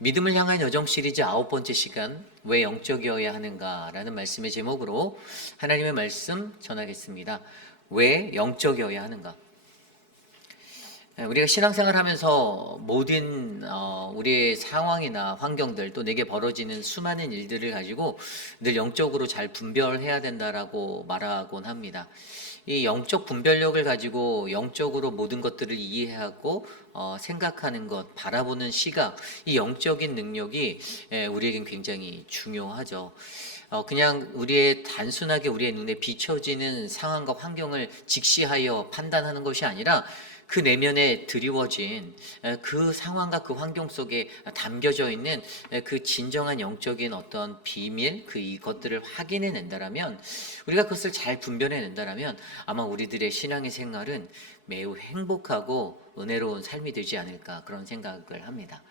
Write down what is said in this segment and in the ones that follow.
믿음을 향한 여정 시리즈 9번째 시간, 왜 영적이어야 하는가라는 말씀의 제목으로 하나님의 말씀 전하겠습니다. 왜 영적이어야 하는가? 우리가 신앙생활 하면서 모든 우리의 상황이나 환경들 또 내게 벌어지는 수많은 일들을 가지고 늘 영적으로 잘 분별해야 된다라고 말하곤 합니다. 이 영적 분별력을 가지고 영적으로 모든 것들을 이해하고 생각하는 것, 바라보는 시각, 이 영적인 능력이 우리에겐 굉장히 중요하죠. 그냥 단순하게 우리의 눈에 비춰지는 상황과 환경을 직시하여 판단하는 것이 아니라 그 내면에 드리워진 그 상황과 그 환경 속에 담겨져 있는 그 진정한 영적인 어떤 비밀, 이것들을 확인해 낸다라면, 우리가 그것을 잘 분별해 낸다라면 아마 우리들의 신앙의 생활은 매우 행복하고 은혜로운 삶이 되지 않을까, 그런 생각을 합니다.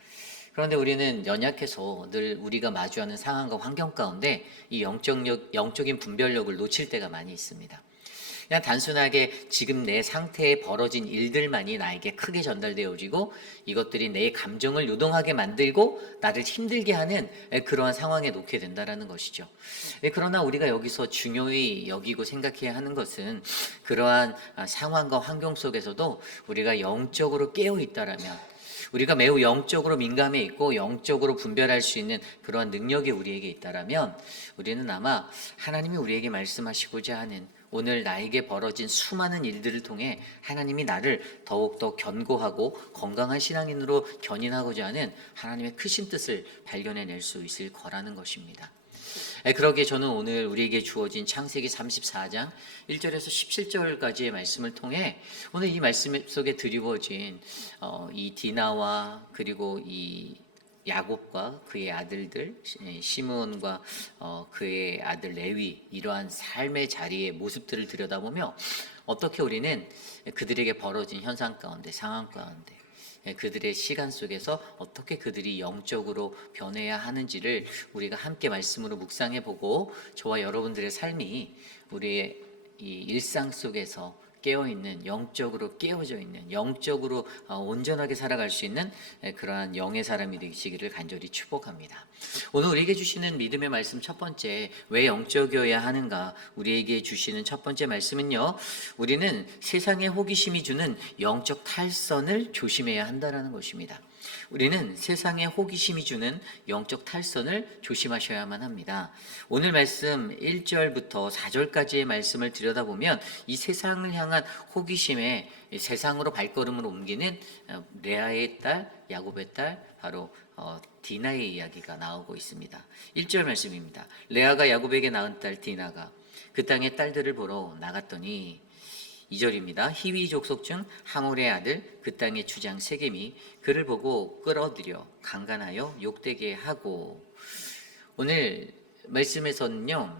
그런데 우리는 연약해서 늘 우리가 마주하는 상황과 환경 가운데 이 영적인 분별력을 놓칠 때가 많이 있습니다. 그냥 단순하게 지금 내 상태에 벌어진 일들만이 나에게 크게 전달되어지고 이것들이 내 감정을 요동하게 만들고 나를 힘들게 하는 그러한 상황에 놓게 된다는 것이죠. 그러나 우리가 여기서 중요히 여기고 생각해야 하는 것은 그러한 상황과 환경 속에서도 우리가 영적으로 깨어 있다라면, 우리가 매우 영적으로 민감해 있고 영적으로 분별할 수 있는 그러한 능력이 우리에게 있다라면, 우리는 아마 하나님이 우리에게 말씀하시고자 하는 오늘 나에게 벌어진 수많은 일들을 통해 하나님이 나를 더욱더 견고하고 건강한 신앙인으로 견인하고자 하는 하나님의 크신 뜻을 발견해낼 수 있을 거라는 것입니다. 그러기에 저는 오늘 우리에게 주어진 창세기 34장 1절에서 17절까지의 말씀을 통해 오늘 이 말씀 속에 드리워진 이 디나와 그리고 이 야곱과 그의 아들들 시므온과 그의 아들 레위, 이러한 삶의 자리의 모습들을 들여다보며 어떻게 우리는 그들에게 벌어진 현상 가운데, 상황 가운데, 그들의 시간 속에서 어떻게 그들이 영적으로 변해야 하는지를 우리가 함께 말씀으로 묵상해 보고, 저와 여러분들의 삶이 우리의 이 일상 속에서 깨어있는, 영적으로 깨어져 있는, 영적으로 온전하게 살아갈 수 있는 그러한 영의 사람이 되시기를 간절히 축복합니다. 오늘 우리에게 주시는 믿음의 말씀 첫 번째, 왜 영적이어야 하는가, 우리에게 주시는 첫 번째 말씀은요, 우리는 세상의 호기심이 주는 영적 탈선을 조심해야 한다는 것입니다. 우리는 세상의 호기심이 주는 영적 탈선을 조심하셔야만 합니다. 오늘 말씀 1절부터 4절까지의 말씀을 들여다보면 이 세상을 향한 호기심에 세상으로 발걸음을 옮기는 레아의 딸, 야곱의 딸, 바로 디나의 이야기가 나오고 있습니다. 1절 말씀입니다. 레아가 야곱에게 낳은 딸 디나가 그 땅의 딸들을 보러 나갔더니, 2절입니다. 히위 족속 중 하몰의 아들 그 땅의 주장 세겜이 그를 보고 끌어들여 강간하여 욕되게 하고. 오늘 말씀에서는요,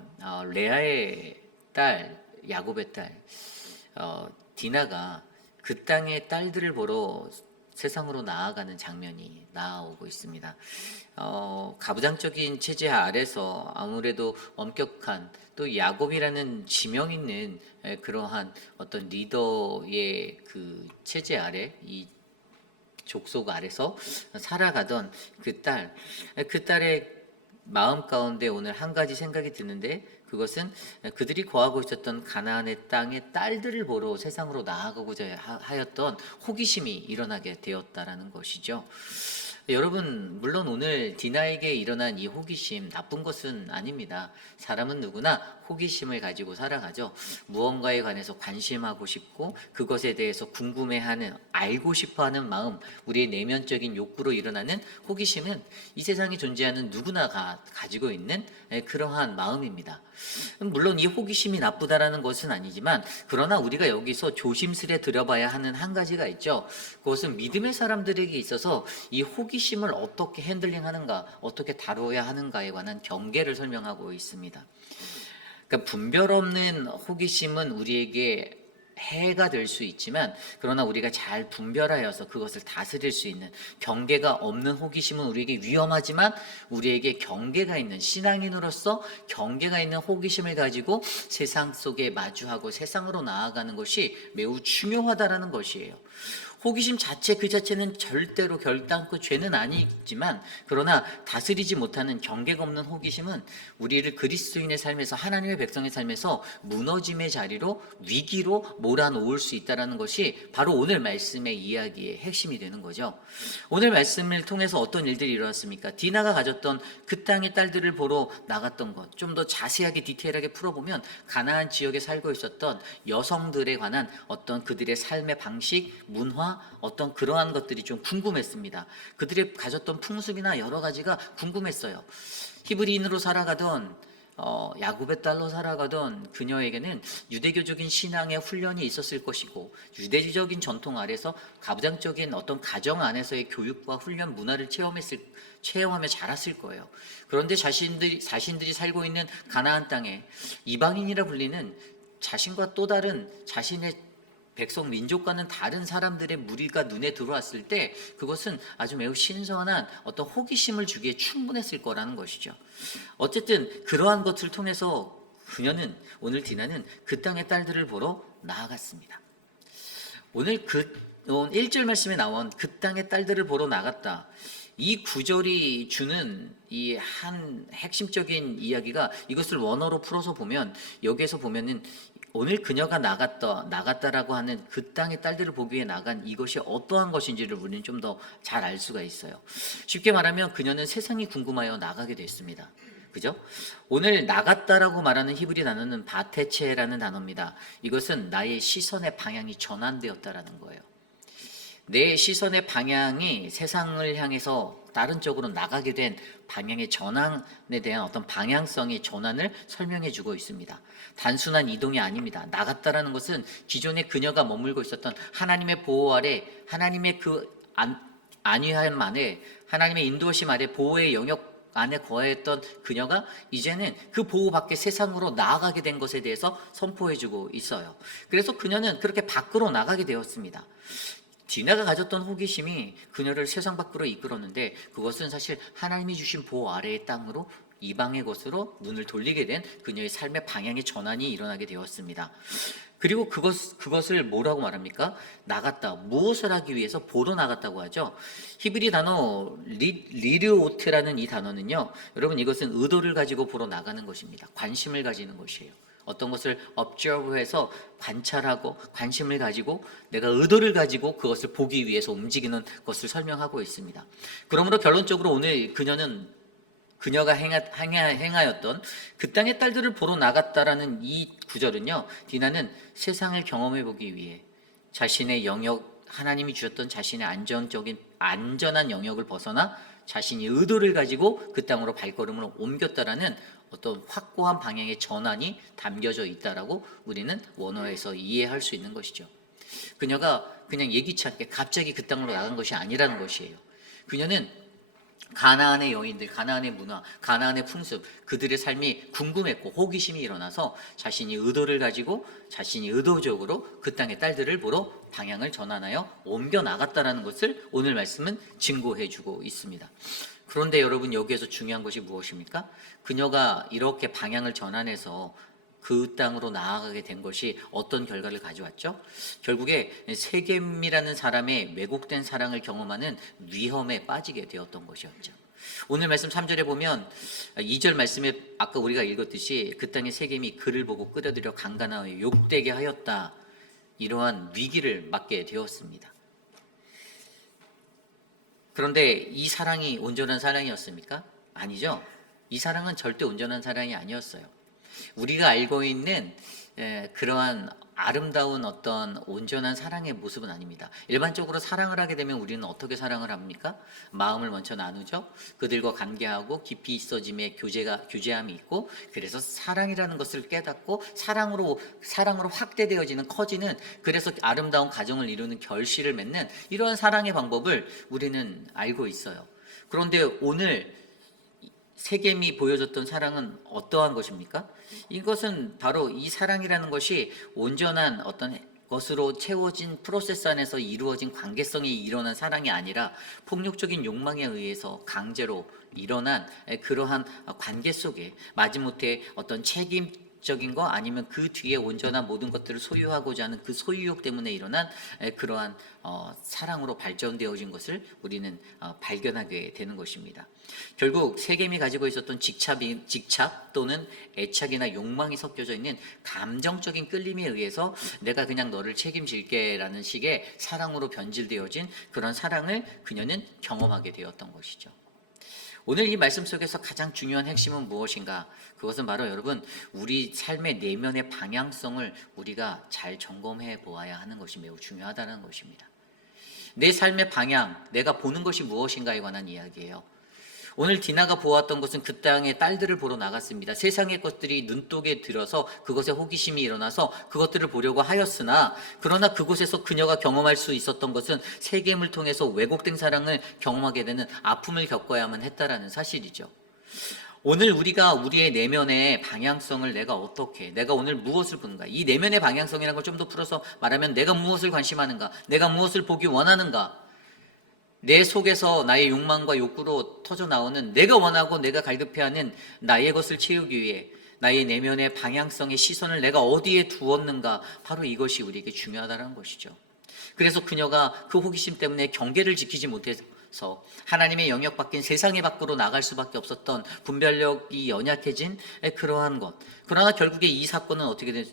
레아의 딸, 야곱의 딸 디나가 그 땅의 딸들을 보러 세상으로 나아가는 장면이 나오고 있습니다. 가부장적인 체제 아래서 아무래도 엄격한, 또 야곱이라는 지명 있는 그러한 어떤 리더의 그 체제 아래, 이 족속 아래서 살아가던 그 딸의 마음 가운데 오늘 한 가지 생각이 드는데, 그것은 그들이 거하고 있었던 가나안의 땅의 딸들을 보러 세상으로 나아가고자 하였던 호기심이 일어나게 되었다라는 것이죠. 여러분, 물론 오늘 디나에게 일어난 이 호기심 나쁜 것은 아닙니다. 사람은 누구나 호기심을 가지고 살아가죠. 무언가에 관해서 관심하고 싶고 그것에 대해서 궁금해하는, 알고 싶어하는 마음, 우리의 내면적인 욕구로 일어나는 호기심은 이 세상에 존재하는 누구나 가지고 있는 그러한 마음입니다. 물론 이 호기심이 나쁘다라는 것은 아니지만, 그러나 우리가 여기서 조심스레 들여봐야 하는 한 가지가 있죠. 그것은 믿음의 사람들에게 있어서 이 호기심을 어떻게 핸들링하는가, 어떻게 다루어야 하는가에 관한 경계를 설명하고 있습니다. 그러니까 분별 없는 호기심은 우리에게 해가 될 수 있지만, 그러나 우리가 잘 분별하여서 그것을 다스릴 수 있는 경계가 없는 호기심은 우리에게 위험하지만, 우리에게 경계가 있는, 신앙인으로서 경계가 있는 호기심을 가지고 세상 속에 마주하고 세상으로 나아가는 것이 매우 중요하다라는 것이에요. 호기심 자체 그 자체는 절대로 결단코 죄는 아니지만, 그러나 다스리지 못하는 경계가 없는 호기심은 우리를 그리스도인의 삶에서, 하나님의 백성의 삶에서 무너짐의 자리로, 위기로 몰아놓을 수 있다는 것이 바로 오늘 말씀의 이야기의 핵심이 되는 거죠. 오늘 말씀을 통해서 어떤 일들이 일어났습니까? 디나가 가졌던 그 땅의 딸들을 보러 나갔던 것, 좀 더 자세하게 디테일하게 풀어보면 가나안 지역에 살고 있었던 여성들에 관한 어떤 그들의 삶의 방식, 문화, 어떤 그러한 것들이 좀 궁금했습니다. 그들의 가졌던 풍습이나 여러 가지가 궁금했어요. 히브리인으로 살아가던 야곱의 딸로 살아가던 그녀에게는 유대교적인 신앙의 훈련이 있었을 것이고, 유대적인 전통 아래서 가부장적인 어떤 가정 안에서의 교육과 훈련 문화를 체험하며 자랐을 거예요. 그런데 자신들이 살고 있는 가나안 땅에 이방인이라 불리는 자신과 또 다른 자신의 백성 민족과는 다른 사람들의 무리가 눈에 들어왔을 때 그것은 아주 매우 신선한 어떤 호기심을 주기에 충분했을 거라는 것이죠. 어쨌든 그러한 것을 통해서 오늘 디나는 그 땅의 딸들을 보러 나아갔습니다. 오늘 1절 말씀에 나온 그 땅의 딸들을 보러 나갔다, 이 구절이 주는 이 한 핵심적인 이야기가, 이것을 원어로 풀어서 보면, 여기에서 보면은 오늘 그녀가 나갔다라고 하는 그 땅의 딸들을 보기 위해 나간 이것이 어떠한 것인지를 우리는 좀 더 잘 알 수가 있어요. 쉽게 말하면 그녀는 세상이 궁금하여 나가게 됐습니다. 그죠? 오늘 나갔다라고 말하는 히브리 단어는 바테체라는 단어입니다. 이것은 나의 시선의 방향이 전환되었다라는 거예요. 내 시선의 방향이 세상을 향해서 다른 쪽으로 나가게 된 방향의 전환에 대한 어떤 방향성의 전환을 설명해 주고 있습니다. 단순한 이동이 아닙니다. 나갔다라는 것은 기존에 그녀가 머물고 있었던 하나님의 보호 아래, 하나님의 안위함 안에, 하나님의 인도하심 아래, 보호의 영역 안에 거했던 그녀가 이제는 그 보호 밖의 세상으로 나아가게 된 것에 대해서 선포해주고 있어요. 그래서 그녀는 그렇게 밖으로 나가게 되었습니다. 디나가 가졌던 호기심이 그녀를 세상 밖으로 이끌었는데, 그것은 사실 하나님이 주신 보호 아래의 땅으로, 이방의 것으로 눈을 돌리게 된 그녀의 삶의 방향의 전환이 일어나게 되었습니다. 그리고 그것을 뭐라고 말합니까? 나갔다. 무엇을 하기 위해서? 보러 나갔다고 하죠. 히브리 단어 리르오트라는 이 단어는요, 여러분, 이것은 의도를 가지고 보러 나가는 것입니다. 관심을 가지는 것이에요. 어떤 것을 observe해서 관찰하고 관심을 가지고 내가 의도를 가지고 그것을 보기 위해서 움직이는 것을 설명하고 있습니다. 그러므로 결론적으로 오늘 그녀가 행하였던 그 땅의 딸들을 보러 나갔다라는 이 구절은요, 디나는 세상을 경험해 보기 위해 자신의 영역, 하나님이 주셨던 자신의 안전한 영역을 벗어나 자신이 의도를 가지고 그 땅으로 발걸음을 옮겼다라는 어떤 확고한 방향의 전환이 담겨져 있다라고 우리는 원어에서 이해할 수 있는 것이죠. 그녀가 그냥 예기치 않게 갑자기 그 땅으로 나간 것이 아니라는 것이에요. 그녀는 가나안의 여인들, 가나안의 문화, 가나안의 풍습, 그들의 삶이 궁금했고 호기심이 일어나서 자신이 의도를 가지고 자신이 의도적으로 그 땅의 딸들을 보러 방향을 전환하여 옮겨 나갔다라는 것을 오늘 말씀은 증거해 주고 있습니다. 그런데 여러분, 여기에서 중요한 것이 무엇입니까? 그녀가 이렇게 방향을 전환해서 그 땅으로 나아가게 된 것이 어떤 결과를 가져왔죠? 결국에 세겜이라는 사람의 왜곡된 사랑을 경험하는 위험에 빠지게 되었던 것이었죠. 오늘 말씀 3절에 보면 2절 말씀에 아까 우리가 읽었듯이 그 땅의 세겜이 그를 보고 끌어들여 강간하여 욕되게 하였다, 이러한 위기를 맞게 되었습니다. 그런데 이 사랑이 온전한 사랑이었습니까? 아니죠. 이 사랑은 절대 온전한 사랑이 아니었어요. 우리가 알고 있는 그러한 아름다운 어떤 온전한 사랑의 모습은 아닙니다. 일반적으로 사랑을 하게 되면 우리는 어떻게 사랑을 합니까? 마음을 먼저 나누죠. 그들과 관계하고 깊이 있어짐의 교제함이 있고, 그래서 사랑이라는 것을 깨닫고 사랑으로 확대되어지는, 커지는, 그래서 아름다운 가정을 이루는 결실을 맺는 이러한 사랑의 방법을 우리는 알고 있어요. 그런데 오늘 세겜이 보여줬던 사랑은 어떠한 것입니까? 이것은 바로 이 사랑이라는 것이 온전한 어떤 것으로 채워진 프로세스 안에서 이루어진 관계성이 일어난 사랑이 아니라 폭력적인 욕망에 의해서 강제로 일어난 그러한 관계 속에 마지못해 어떤 적인 거 아니면 그 뒤에 온전한 모든 것들을 소유하고자 하는 그 소유욕 때문에 일어난 그러한 사랑으로 발전되어진 것을 우리는 발견하게 되는 것입니다. 결국 세겜이 가지고 있었던 직착 또는 애착이나 욕망이 섞여져 있는 감정적인 끌림에 의해서 내가 그냥 너를 책임질게라는 식의 사랑으로 변질되어진 그런 사랑을 그녀는 경험하게 되었던 것이죠. 오늘 이 말씀 속에서 가장 중요한 핵심은 무엇인가? 그것은 바로 여러분, 우리 삶의 내면의 방향성을 우리가 잘 점검해 보아야 하는 것이 매우 중요하다는 것입니다. 내 삶의 방향, 내가 보는 것이 무엇인가에 관한 이야기예요. 오늘 디나가 보았던 것은 그 땅의 딸들을 보러 나갔습니다. 세상의 것들이 눈독에 들어서 그것에 호기심이 일어나서 그것들을 보려고 하였으나, 그러나 그곳에서 그녀가 경험할 수 있었던 것은 세겜을 통해서 왜곡된 사랑을 경험하게 되는 아픔을 겪어야만 했다라는 사실이죠. 오늘 우리가 우리의 내면의 방향성을 내가 오늘 무엇을 보는가, 이 내면의 방향성이라는 걸 좀 더 풀어서 말하면 내가 무엇을 관심하는가, 내가 무엇을 보기 원하는가, 내 속에서 나의 욕망과 욕구로 터져 나오는 내가 원하고 내가 갈급해하는 나의 것을 채우기 위해 나의 내면의 방향성의 시선을 내가 어디에 두었는가, 바로 이것이 우리에게 중요하다는 것이죠. 그래서 그녀가 그 호기심 때문에 경계를 지키지 못해서 하나님의 영역 밖인 세상의 밖으로 나갈 수밖에 없었던 분별력이 연약해진 그러한 것. 그러나 결국에 이 사건은 어떻게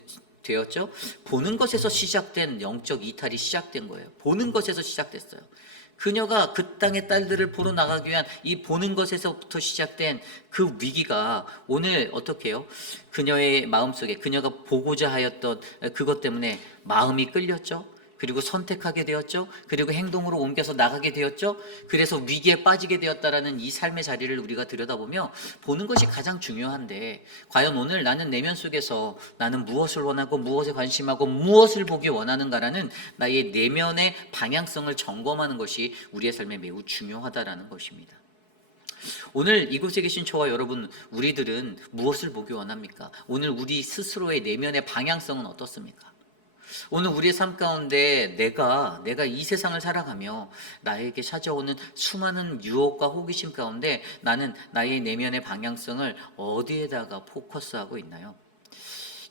되었죠? 보는 것에서 시작된 영적 이탈이 시작된 거예요. 보는 것에서 시작됐어요. 그녀가 그 땅의 딸들을 보러 나가기 위한 이 보는 것에서부터 시작된 그 위기가 오늘 어떻게 해요? 그녀의 마음속에 그녀가 보고자 하였던 그것 때문에 마음이 끌렸죠. 그리고 선택하게 되었죠. 그리고 행동으로 옮겨서 나가게 되었죠. 그래서 위기에 빠지게 되었다라는 이 삶의 자리를 우리가 들여다보며 보는 것이 가장 중요한데, 과연 오늘 나는 내면 속에서 나는 무엇을 원하고 무엇에 관심하고 무엇을 보기 원하는가라는 나의 내면의 방향성을 점검하는 것이 우리의 삶에 매우 중요하다라는 것입니다. 오늘 이곳에 계신 저와 여러분, 우리들은 무엇을 보기 원합니까? 오늘 우리 스스로의 내면의 방향성은 어떻습니까? 오늘 우리의 삶 가운데 내가 이 세상을 살아가며 나에게 찾아오는 수많은 유혹과 호기심 가운데 나는 나의 내면의 방향성을 어디에다가 포커스하고 있나요?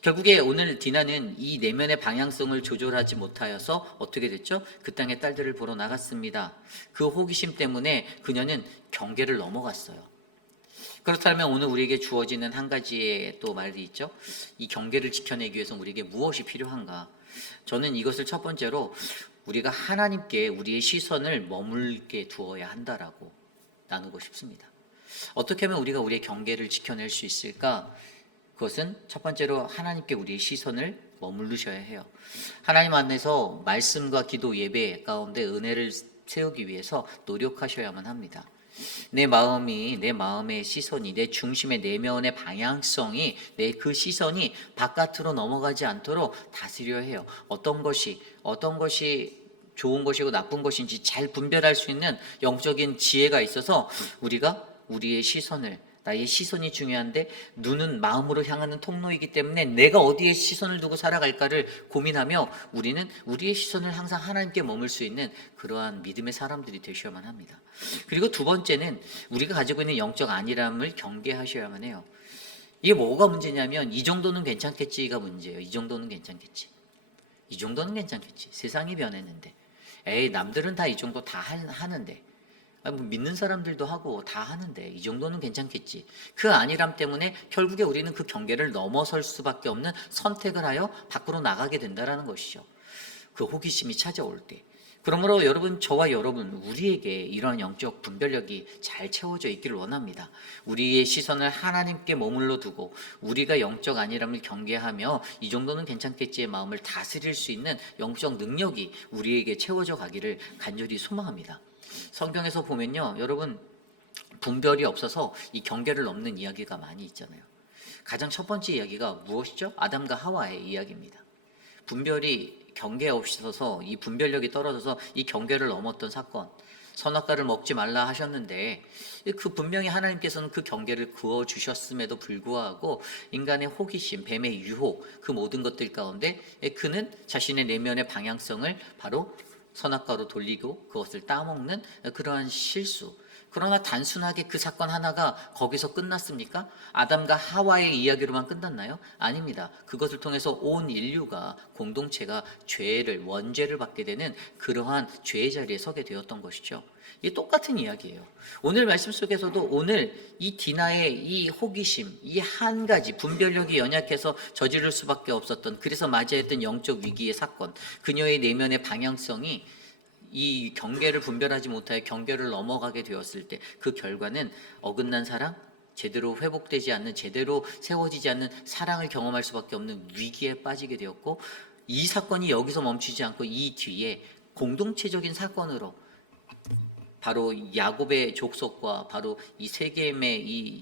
결국에 오늘 디나는 이 내면의 방향성을 조절하지 못하여서 어떻게 됐죠? 그 땅의 딸들을 보러 나갔습니다. 그 호기심 때문에 그녀는 경계를 넘어갔어요. 그렇다면 오늘 우리에게 주어지는 한 가지의 또 말이 있죠. 이 경계를 지켜내기 위해서 우리에게 무엇이 필요한가? 저는 이것을 첫 번째로 우리가 하나님께 우리의 시선을 머물게 두어야 한다라고 나누고 싶습니다. 어떻게 하면 우리가 우리의 경계를 지켜낼 수 있을까? 그것은 첫 번째로 하나님께 우리의 시선을 머무르셔야 해요. 하나님 안에서 말씀과 기도, 예배 가운데 은혜를 세우기 위해서 노력하셔야만 합니다. 내 마음의 시선이, 내 중심의 내면의 방향성이, 내 그 시선이 바깥으로 넘어가지 않도록 다스려야 해요. 어떤 것이 좋은 것이고 나쁜 것인지 잘 분별할 수 있는 영적인 지혜가 있어서 우리가 우리의 시선을, 나의 시선이 중요한데 눈은 마음으로 향하는 통로이기 때문에 내가 어디에 시선을 두고 살아갈까를 고민하며 우리는 우리의 시선을 항상 하나님께 머물 수 있는 그러한 믿음의 사람들이 되셔야만 합니다. 그리고 두 번째는 우리가 가지고 있는 영적 안일함을 경계하셔야만 해요. 이게 뭐가 문제냐면 이 정도는 괜찮겠지가 문제예요. 이 정도는 괜찮겠지. 이 정도는 괜찮겠지. 세상이 변했는데. 에이, 남들은 다 이 정도 다 하는데. 뭐 믿는 사람들도 하고 다 하는데 이 정도는 괜찮겠지. 그 안일함 때문에 결국에 우리는 그 경계를 넘어설 수밖에 없는 선택을 하여 밖으로 나가게 된다는 것이죠. 그 호기심이 찾아올 때. 그러므로 여러분, 저와 여러분, 우리에게 이런 영적 분별력이 잘 채워져 있기를 원합니다. 우리의 시선을 하나님께 머물러 두고 우리가 영적 안일함을 경계하며 이 정도는 괜찮겠지의 마음을 다스릴 수 있는 영적 능력이 우리에게 채워져 가기를 간절히 소망합니다. 성경에서 보면요, 여러분, 분별이 없어서 이 경계를 넘는 이야기가 많이 있잖아요. 가장 첫 번째 이야기가 무엇이죠? 아담과 하와의 이야기입니다. 분별이 경계 없어서 이 분별력이 떨어져서 이 경계를 넘었던 사건. 선악과를 먹지 말라 하셨는데 그 분명히 하나님께서는 그 경계를 그어 주셨음에도 불구하고 인간의 호기심, 뱀의 유혹, 그 모든 것들 가운데 그는 자신의 내면의 방향성을 바로 선악과로 돌리고 그것을 따먹는 그러한 실수, 그러나 단순하게 그 사건 하나가 거기서 끝났습니까? 아담과 하와의 이야기로만 끝났나요? 아닙니다. 그것을 통해서 온 인류가 공동체가 죄를 원죄를 받게 되는 그러한 죄의 자리에 서게 되었던 것이죠. 이게 똑같은 이야기예요. 오늘 말씀 속에서도 오늘 이 디나의 이 호기심, 이 한 가지 분별력이 연약해서 저지를 수밖에 없었던, 그래서 맞이했던 영적 위기의 사건, 그녀의 내면의 방향성이 이 경계를 분별하지 못하여 경계를 넘어가게 되었을 때 그 결과는 어긋난 사랑, 제대로 회복되지 않는, 제대로 세워지지 않는 사랑을 경험할 수밖에 없는 위기에 빠지게 되었고, 이 사건이 여기서 멈추지 않고 이 뒤에 공동체적인 사건으로 바로 야곱의 족속과 바로 이 세겜의 이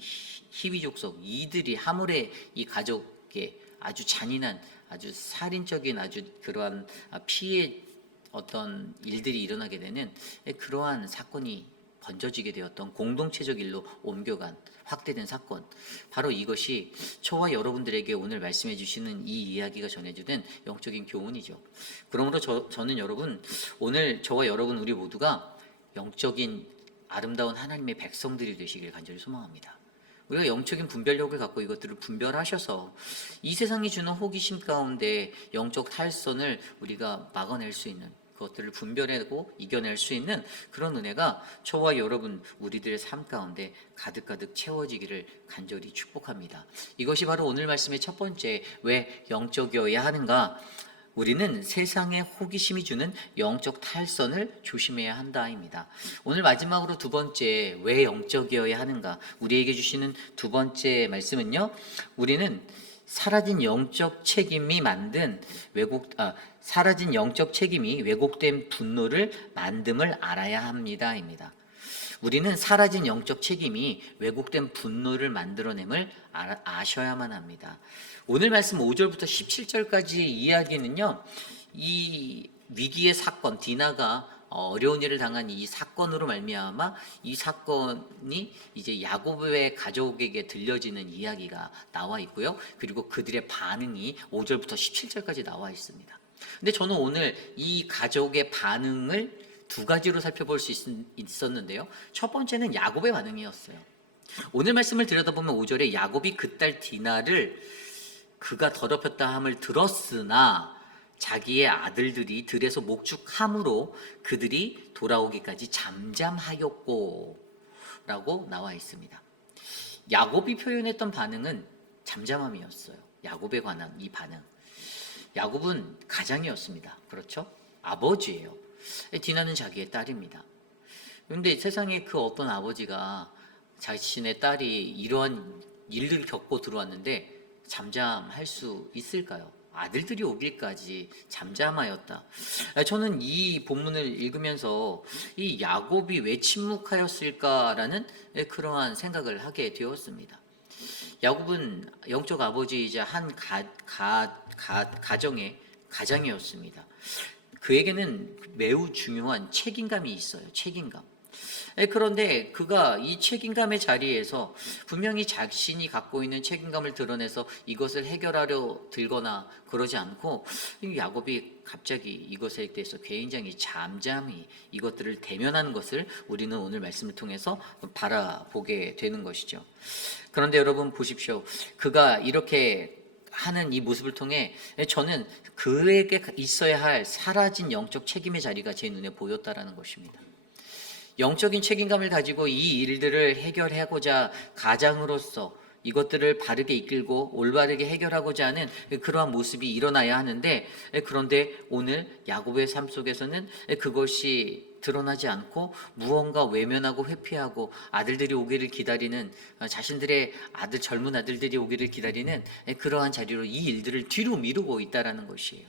히위 족속, 이들이 하물의 이 가족의 아주 잔인한, 아주 살인적인, 아주 그러한 피해 어떤 일들이 일어나게 되는 그러한 사건이 번져지게 되었던, 공동체적 일로 옮겨간 확대된 사건, 바로 이것이 저와 여러분들에게 오늘 말씀해 주시는 이 이야기가 전해주는 영적인 교훈이죠. 그러므로 저는 여러분, 오늘 저와 여러분 우리 모두가 영적인 아름다운 하나님의 백성들이 되시길 간절히 소망합니다. 우리가 영적인 분별력을 갖고 이것들을 분별하셔서 이 세상이 주는 호기심 가운데 영적 탈선을 우리가 막아낼 수 있는, 그것들을 분별하고 이겨낼 수 있는 그런 은혜가 저와 여러분 우리들의 삶 가운데 가득가득 채워지기를 간절히 축복합니다. 이것이 바로 오늘 말씀의 첫 번째, 왜 영적이어야 하는가? 우리는 세상의 호기심이 주는 영적 탈선을 조심해야 한다입니다. 오늘 마지막으로 두 번째, 왜 영적이어야 하는가? 우리에게 주시는 두 번째 말씀은요, 우리는 사라진 영적 책임이 왜곡된 분노를 만듦을 알아야 합니다입니다. 우리는 사라진 영적 책임이 왜곡된 분노를 만들어냄을 아셔야만 합니다. 오늘 말씀 5절부터 17절까지 이야기는요, 이 위기의 사건, 디나가 어려운 일을 당한 이 사건으로 말미암아 이 사건이 이제 야곱의 가족에게 들려지는 이야기가 나와 있고요. 그리고 그들의 반응이 5절부터 17절까지 나와 있습니다. 근데 저는 오늘 이 가족의 반응을 두 가지로 살펴볼 수 있었는데요. 첫 번째는 야곱의 반응이었어요. 오늘 말씀을 들여다보면 5절에 야곱이 그 딸 디나를 그가 더럽혔다 함을 들었으나 자기의 아들들이 들에서 목축함으로 그들이 돌아오기까지 잠잠하였고 라고 나와 있습니다. 야곱이 표현했던 반응은 잠잠함이었어요. 야곱에 관한 이 반응. 야곱은 가장이었습니다. 그렇죠? 아버지예요. 디나는 자기의 딸입니다. 그런데 세상에 그 어떤 아버지가 자신의 딸이 이러한 일들을 겪고 들어왔는데 잠잠할 수 있을까요? 아들들이 오길까지 잠잠하였다. 저는 이 본문을 읽으면서 이 야곱이 왜 침묵하였을까라는 그러한 생각을 하게 되었습니다. 야곱은 영적 아버지이자 한 가정의 가장이었습니다. 그에게는 매우 중요한 책임감이 있어요. 책임감. 그런데 그가 이 책임감의 자리에서 분명히 자신이 갖고 있는 책임감을 드러내서 이것을 해결하려 들거나 그러지 않고, 야곱이 갑자기 이것에 대해서 굉장히 잠잠히 이것들을 대면하는 것을 우리는 오늘 말씀을 통해서 바라보게 되는 것이죠. 그런데 여러분 보십시오. 그가 이렇게 하는 이 모습을 통해 저는 그에게 있어야 할 사라진 영적 책임의 자리가 제 눈에 보였다라는 것입니다. 영적인 책임감을 가지고 이 일들을 해결하고자 가장으로서 이것들을 바르게 이끌고 올바르게 해결하고자 하는 그러한 모습이 일어나야 하는데, 그런데 오늘 야곱의 삶 속에서는 그것이 드러나지 않고 무언가 외면하고 회피하고 아들들이 오기를 기다리는, 자신들의 젊은 아들들이 오기를 기다리는 그러한 자리로 이 일들을 뒤로 미루고 있다라는 것이에요.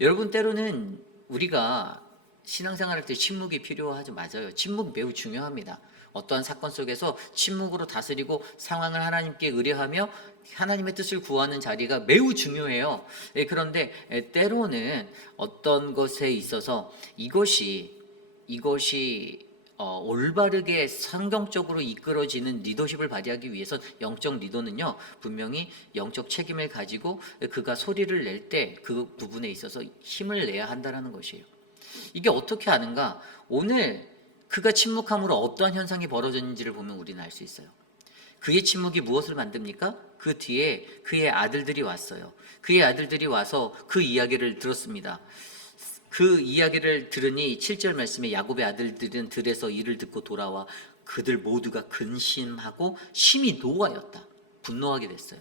여러분, 때로는 우리가 신앙생활할 때 침묵이 필요하죠. 맞아요. 침묵 매우 중요합니다. 어떠한 사건 속에서 침묵으로 다스리고 상황을 하나님께 의뢰하며 하나님의 뜻을 구하는 자리가 매우 중요해요. 그런데 때로는 어떤 것에 있어서 이것이 올바르게 성경적으로 이끌어지는 리더십을 발휘하기 위해서 영적 리더는요, 분명히 영적 책임을 가지고 그가 소리를 낼 때 그 부분에 있어서 힘을 내야 한다는 것이에요. 이게 어떻게 하는가? 오늘 그가 침묵함으로 어떠한 현상이 벌어졌는지를 보면 우리는 알 수 있어요. 그의 침묵이 무엇을 만듭니까? 그 뒤에 그의 아들들이 왔어요. 그의 아들들이 와서 그 이야기를 들었습니다. 그 이야기를 들으니 7절 말씀에 야곱의 아들들은 들에서 이를 듣고 돌아와 그들 모두가 근심하고 심히 노하였다. 분노하게 됐어요.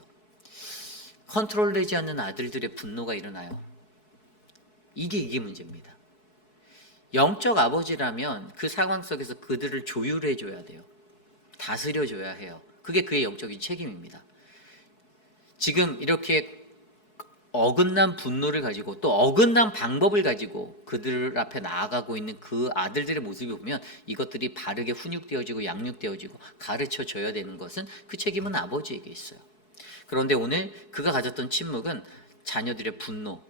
컨트롤되지 않는 아들들의 분노가 일어나요. 이게 문제입니다. 영적 아버지라면 그 상황 속에서 그들을 조율해 줘야 돼요. 다스려 줘야 해요. 그게 그의 영적인 책임입니다. 지금 이렇게 어긋난 분노를 가지고 또 어긋난 방법을 가지고 그들 앞에 나아가고 있는 그 아들들의 모습을 보면 이것들이 바르게 훈육되어지고 양육되어지고 가르쳐 줘야 되는 것은 그 책임은 아버지에게 있어요. 그런데 오늘 그가 가졌던 침묵은 자녀들의 분노,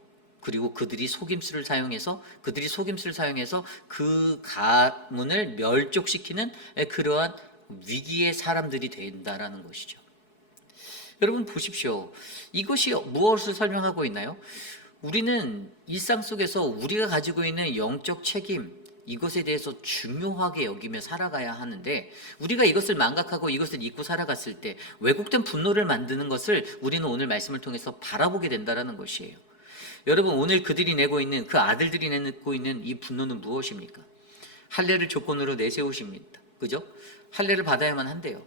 그리고 그들이 속임수를 사용해서 그 가문을 멸족시키는 그러한 위기의 사람들이 된다라는 것이죠. 여러분 보십시오. 이것이 무엇을 설명하고 있나요? 우리는 일상 속에서 우리가 가지고 있는 영적 책임, 이것에 대해서 중요하게 여기며 살아가야 하는데, 우리가 이것을 망각하고 이것을 잊고 살아갔을 때 왜곡된 분노를 만드는 것을 우리는 오늘 말씀을 통해서 바라보게 된다는 것이에요. 여러분, 오늘 그들이 내고 있는, 그 아들들이 내고 있는 이 분노는 무엇입니까? 할례를 조건으로 내세우십니다. 그죠? 할례를 받아야만 한대요.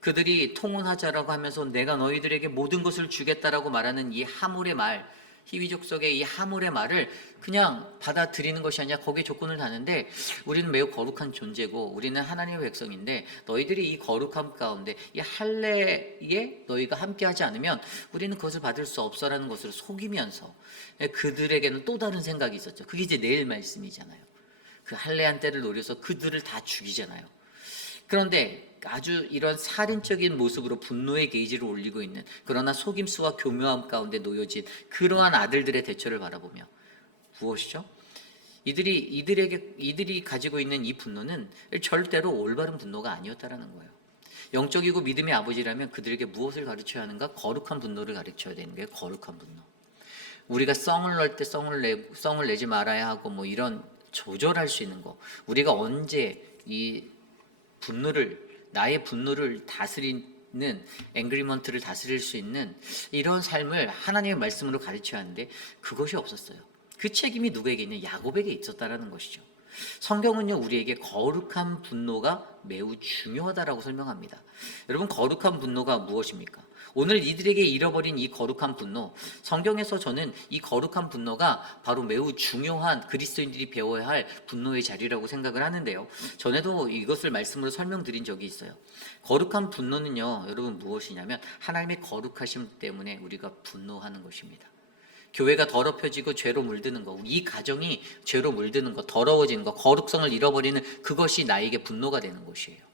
그들이 통혼하자라고 하면서 내가 너희들에게 모든 것을 주겠다라고 말하는 이 하몰의 말, 히위 족속의 이 하몰의 말을 그냥 받아들이는 것이 아니라 거기에 조건을 다는데, 우리는 매우 거룩한 존재고 우리는 하나님의 백성인데 너희들이 이 거룩함 가운데 이 할례에 너희가 함께하지 않으면 우리는 그것을 받을 수 없어라는 것을 속이면서 그들에게는 또 다른 생각이 있었죠. 그게 이제 내일 말씀이잖아요. 그 할례한 때를 노려서 그들을 다 죽이잖아요. 그런데 아주 이런 살인적인 모습으로 분노의 게이지를 올리고 있는, 그러나 속임수와 교묘함 가운데 놓여진 그러한 아들들의 대처를 바라보며 무엇이죠? 이들이 가지고 있는 이 분노는 절대로 올바른 분노가 아니었다라는 거예요. 영적이고 믿음의 아버지라면 그들에게 무엇을 가르쳐야 하는가? 거룩한 분노를 가르쳐야 되는 거예요. 거룩한 분노. 우리가 썽을 낼 때 썽을 내지 말아야 하고 뭐 이런 조절할 수 있는 거. 우리가 언제 이 나의 분노를 다스리는, 앵그리먼트를 다스릴 수 있는 이런 삶을 하나님의 말씀으로 가르쳐야 하는데 그것이 없었어요. 그 책임이 누구에게 있는? 야곱에게 있었다라는 것이죠. 성경은요, 우리에게 거룩한 분노가 매우 중요하다라고 설명합니다. 여러분, 거룩한 분노가 무엇입니까? 오늘 이들에게 잃어버린 이 거룩한 분노, 성경에서 저는 이 거룩한 분노가 바로 매우 중요한 그리스도인들이 배워야 할 분노의 자리라고 생각을 하는데요. 전에도 이것을 말씀으로 설명드린 적이 있어요. 거룩한 분노는요, 여러분 무엇이냐면 하나님의 거룩하심 때문에 우리가 분노하는 것입니다. 교회가 더럽혀지고 죄로 물드는 거, 이 가정이 죄로 물드는 거, 더러워지는 거, 거룩성을 잃어버리는 그것이 나에게 분노가 되는 것이에요.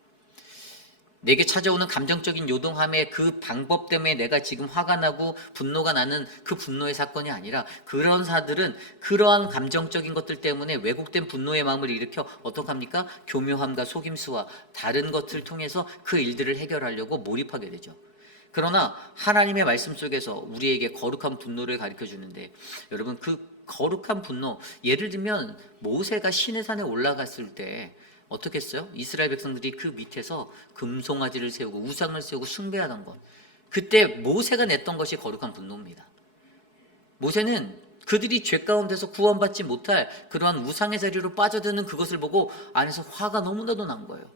내게 찾아오는 감정적인 요동함의 그 방법 때문에 내가 지금 화가 나고 분노가 나는 그 분노의 사건이 아니라, 그런 사들은 그러한 감정적인 것들 때문에 왜곡된 분노의 마음을 일으켜 어떡합니까? 교묘함과 속임수와 다른 것을 통해서 그 일들을 해결하려고 몰입하게 되죠. 그러나 하나님의 말씀 속에서 우리에게 거룩한 분노를 가르쳐 주는데, 여러분 그 거룩한 분노, 예를 들면 모세가 시내산에 올라갔을 때 어떻게 했어요? 이스라엘 백성들이 그 밑에서 금송아지를 세우고 우상을 세우고 숭배하던 것, 그때 모세가 냈던 것이 거룩한 분노입니다. 모세는 그들이 죄 가운데서 구원받지 못할 그러한 우상의 자리로 빠져드는 그것을 보고 안에서 화가 너무나도 난 거예요.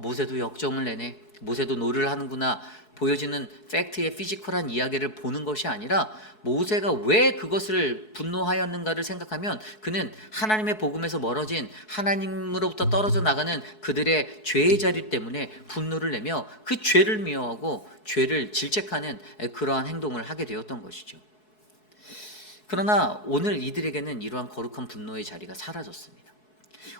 모세도 역정을 내네, 모세도 노를 하는구나 보여지는 팩트의 피지컬한 이야기를 보는 것이 아니라, 모세가 왜 그것을 분노하였는가를 생각하면 그는 하나님의 복음에서 멀어진, 하나님으로부터 떨어져 나가는 그들의 죄의 자리 때문에 분노를 내며 그 죄를 미워하고 죄를 질책하는 그러한 행동을 하게 되었던 것이죠. 그러나 오늘 이들에게는 이러한 거룩한 분노의 자리가 사라졌습니다.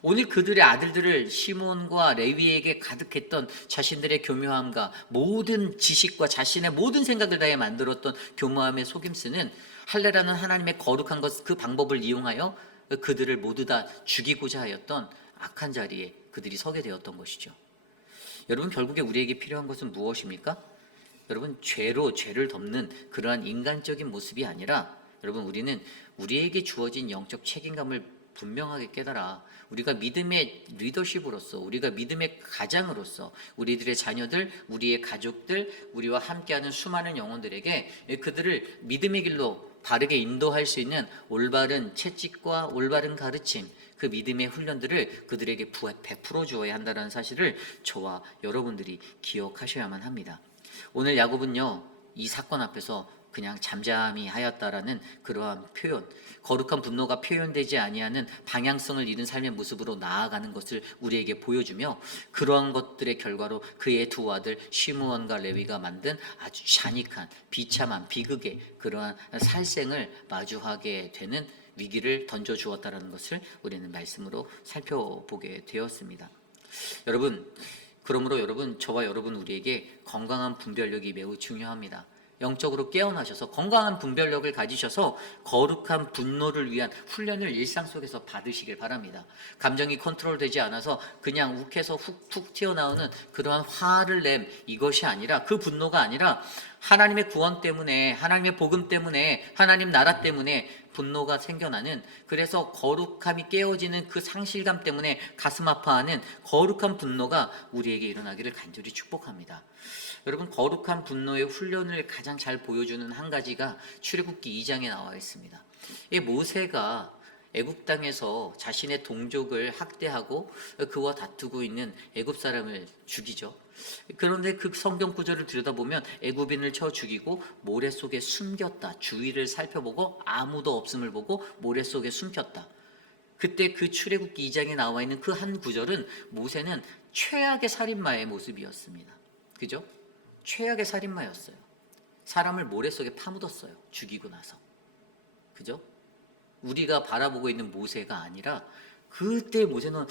오늘 그들의 아들들을 시몬과 레위에게 가득했던 자신들의 교묘함과 모든 지식과 자신의 모든 생각을 다해 만들었던 교묘함의 속임수는 할례라는 하나님의 거룩한 것, 그 방법을 이용하여 그들을 모두 다 죽이고자 하였던 악한 자리에 그들이 서게 되었던 것이죠. 여러분, 결국에 우리에게 필요한 것은 무엇입니까? 여러분, 죄로 죄를 덮는 그러한 인간적인 모습이 아니라, 여러분 우리는 우리에게 주어진 영적 책임감을 분명하게 깨달아. 우리가 믿음의 리더십으로서, 우리가 믿음의 가장으로서 우리들의 자녀들, 우리의 가족들, 우리와 함께하는 수많은 영혼들에게 그들을 믿음의 길로 바르게 인도할 수 있는 올바른 채찍과 올바른 가르침, 그 믿음의 훈련들을 그들에게 베풀어 주어야 한다는 사실을 저와 여러분들이 기억하셔야만 합니다. 오늘 야곱은요, 이 사건 앞에서 그냥 잠잠히 하였다라는 그러한 표현, 거룩한 분노가 표현되지 아니하는 방향성을 잃은 삶의 모습으로 나아가는 것을 우리에게 보여주며, 그러한 것들의 결과로 그의 두 아들 시므온과 레위가 만든 아주 잔익한 비참한 비극의 그러한 살생을 마주하게 되는 위기를 던져주었다라는 것을 우리는 말씀으로 살펴보게 되었습니다. 그러므로 여러분, 저와 여러분 우리에게 건강한 분별력이 매우 중요합니다. 영적으로 깨어나셔서 건강한 분별력을 가지셔서 거룩한 분노를 위한 훈련을 일상 속에서 받으시길 바랍니다. 감정이 컨트롤되지 않아서 그냥 욱해서 훅툭 튀어나오는 그러한 화를 냄, 이것이 아니라, 그 분노가 아니라 하나님의 구원 때문에, 하나님의 복음 때문에, 하나님 나라 때문에 분노가 생겨나는, 그래서 거룩함이 깨어지는 그 상실감 때문에 가슴 아파하는 거룩한 분노가 우리에게 일어나기를 간절히 축복합니다. 여러분, 거룩한 분노의 훈련을 가장 잘 보여주는 한 가지가 출애굽기 2장에 나와 있습니다. 이 모세가 애굽 땅에서 자신의 동족을 학대하고 그와 다투고 있는 애굽 사람을 죽이죠. 그런데 그 성경 구절을 들여다보면 애굽인을 쳐 죽이고 모래 속에 숨겼다. 주위를 살펴보고 아무도 없음을 보고 모래 속에 숨겼다. 그때 그 출애굽기 2장에 나와 있는 그 한 구절은 모세는 최악의 살인마의 모습이었습니다. 그죠? 최악의 살인마였어요. 사람을 모래 속에 파묻었어요. 죽이고 나서. 그죠? 우리가 바라보고 있는 모세가 아니라, 그때 모세는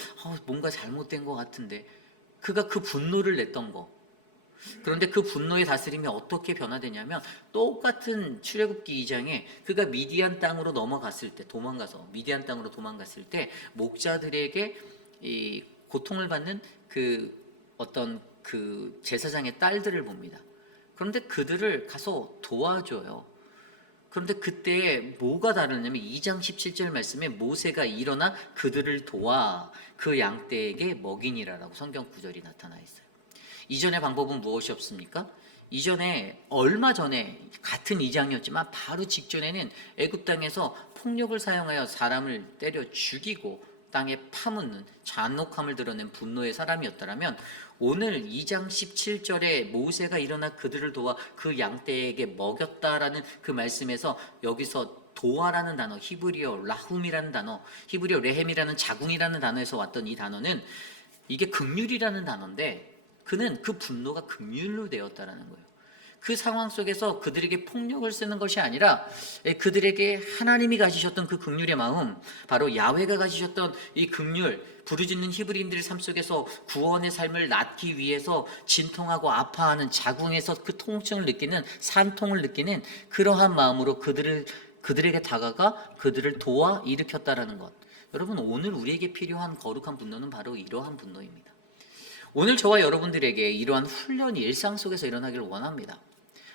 뭔가 잘못된 것 같은데, 그가 그 분노를 냈던 거. 그런데 그 분노의 다스림이 어떻게 변화되냐면, 똑같은 출애굽기 2장에 그가 미디안 땅으로 넘어갔을 때, 미디안 땅으로 도망갔을 때 목자들에게 이 고통을 받는 그 제사장의 딸들을 봅니다. 그런데 그들을 가서 도와줘요. 그런데 그때 뭐가 다르냐면 2장 17절 말씀에 모세가 일어나 그들을 도와 그 양떼에게 먹이니라라고 성경 구절이 나타나 있어요. 이전의 방법은 무엇이 없습니까? 얼마 전에 같은 2장이었지만 바로 직전에는 애굽 땅에서 폭력을 사용하여 사람을 때려 죽이고 땅에 파묻는 잔혹함을 드러낸 분노의 사람이었다면, 오늘 2장 17절에 모세가 일어나 그들을 도와 그 양떼에게 먹였다라는 그 말씀에서, 여기서 도와라는 단어, 히브리어 라훔이라는 단어, 히브리어 레헴이라는 자궁이라는 단어에서 왔던 이 단어는, 이게 긍휼이라는 단어인데, 그는 그 분노가 긍휼로 되었다라는 거예요. 그 상황 속에서 그들에게 폭력을 쓰는 것이 아니라 그들에게 하나님이 가지셨던 그 긍휼의 마음, 바로 야훼가 가지셨던 이 긍휼, 부르짖는 히브리인들의 삶 속에서 구원의 삶을 낳기 위해서 진통하고 아파하는 자궁에서 그 통증을 느끼는, 산통을 느끼는 그러한 마음으로 그들에게 다가가 그들을 도와 일으켰다라는 것. 여러분, 오늘 우리에게 필요한 거룩한 분노는 바로 이러한 분노입니다. 오늘 저와 여러분들에게 이러한 훈련이 일상 속에서 일어나기를 원합니다.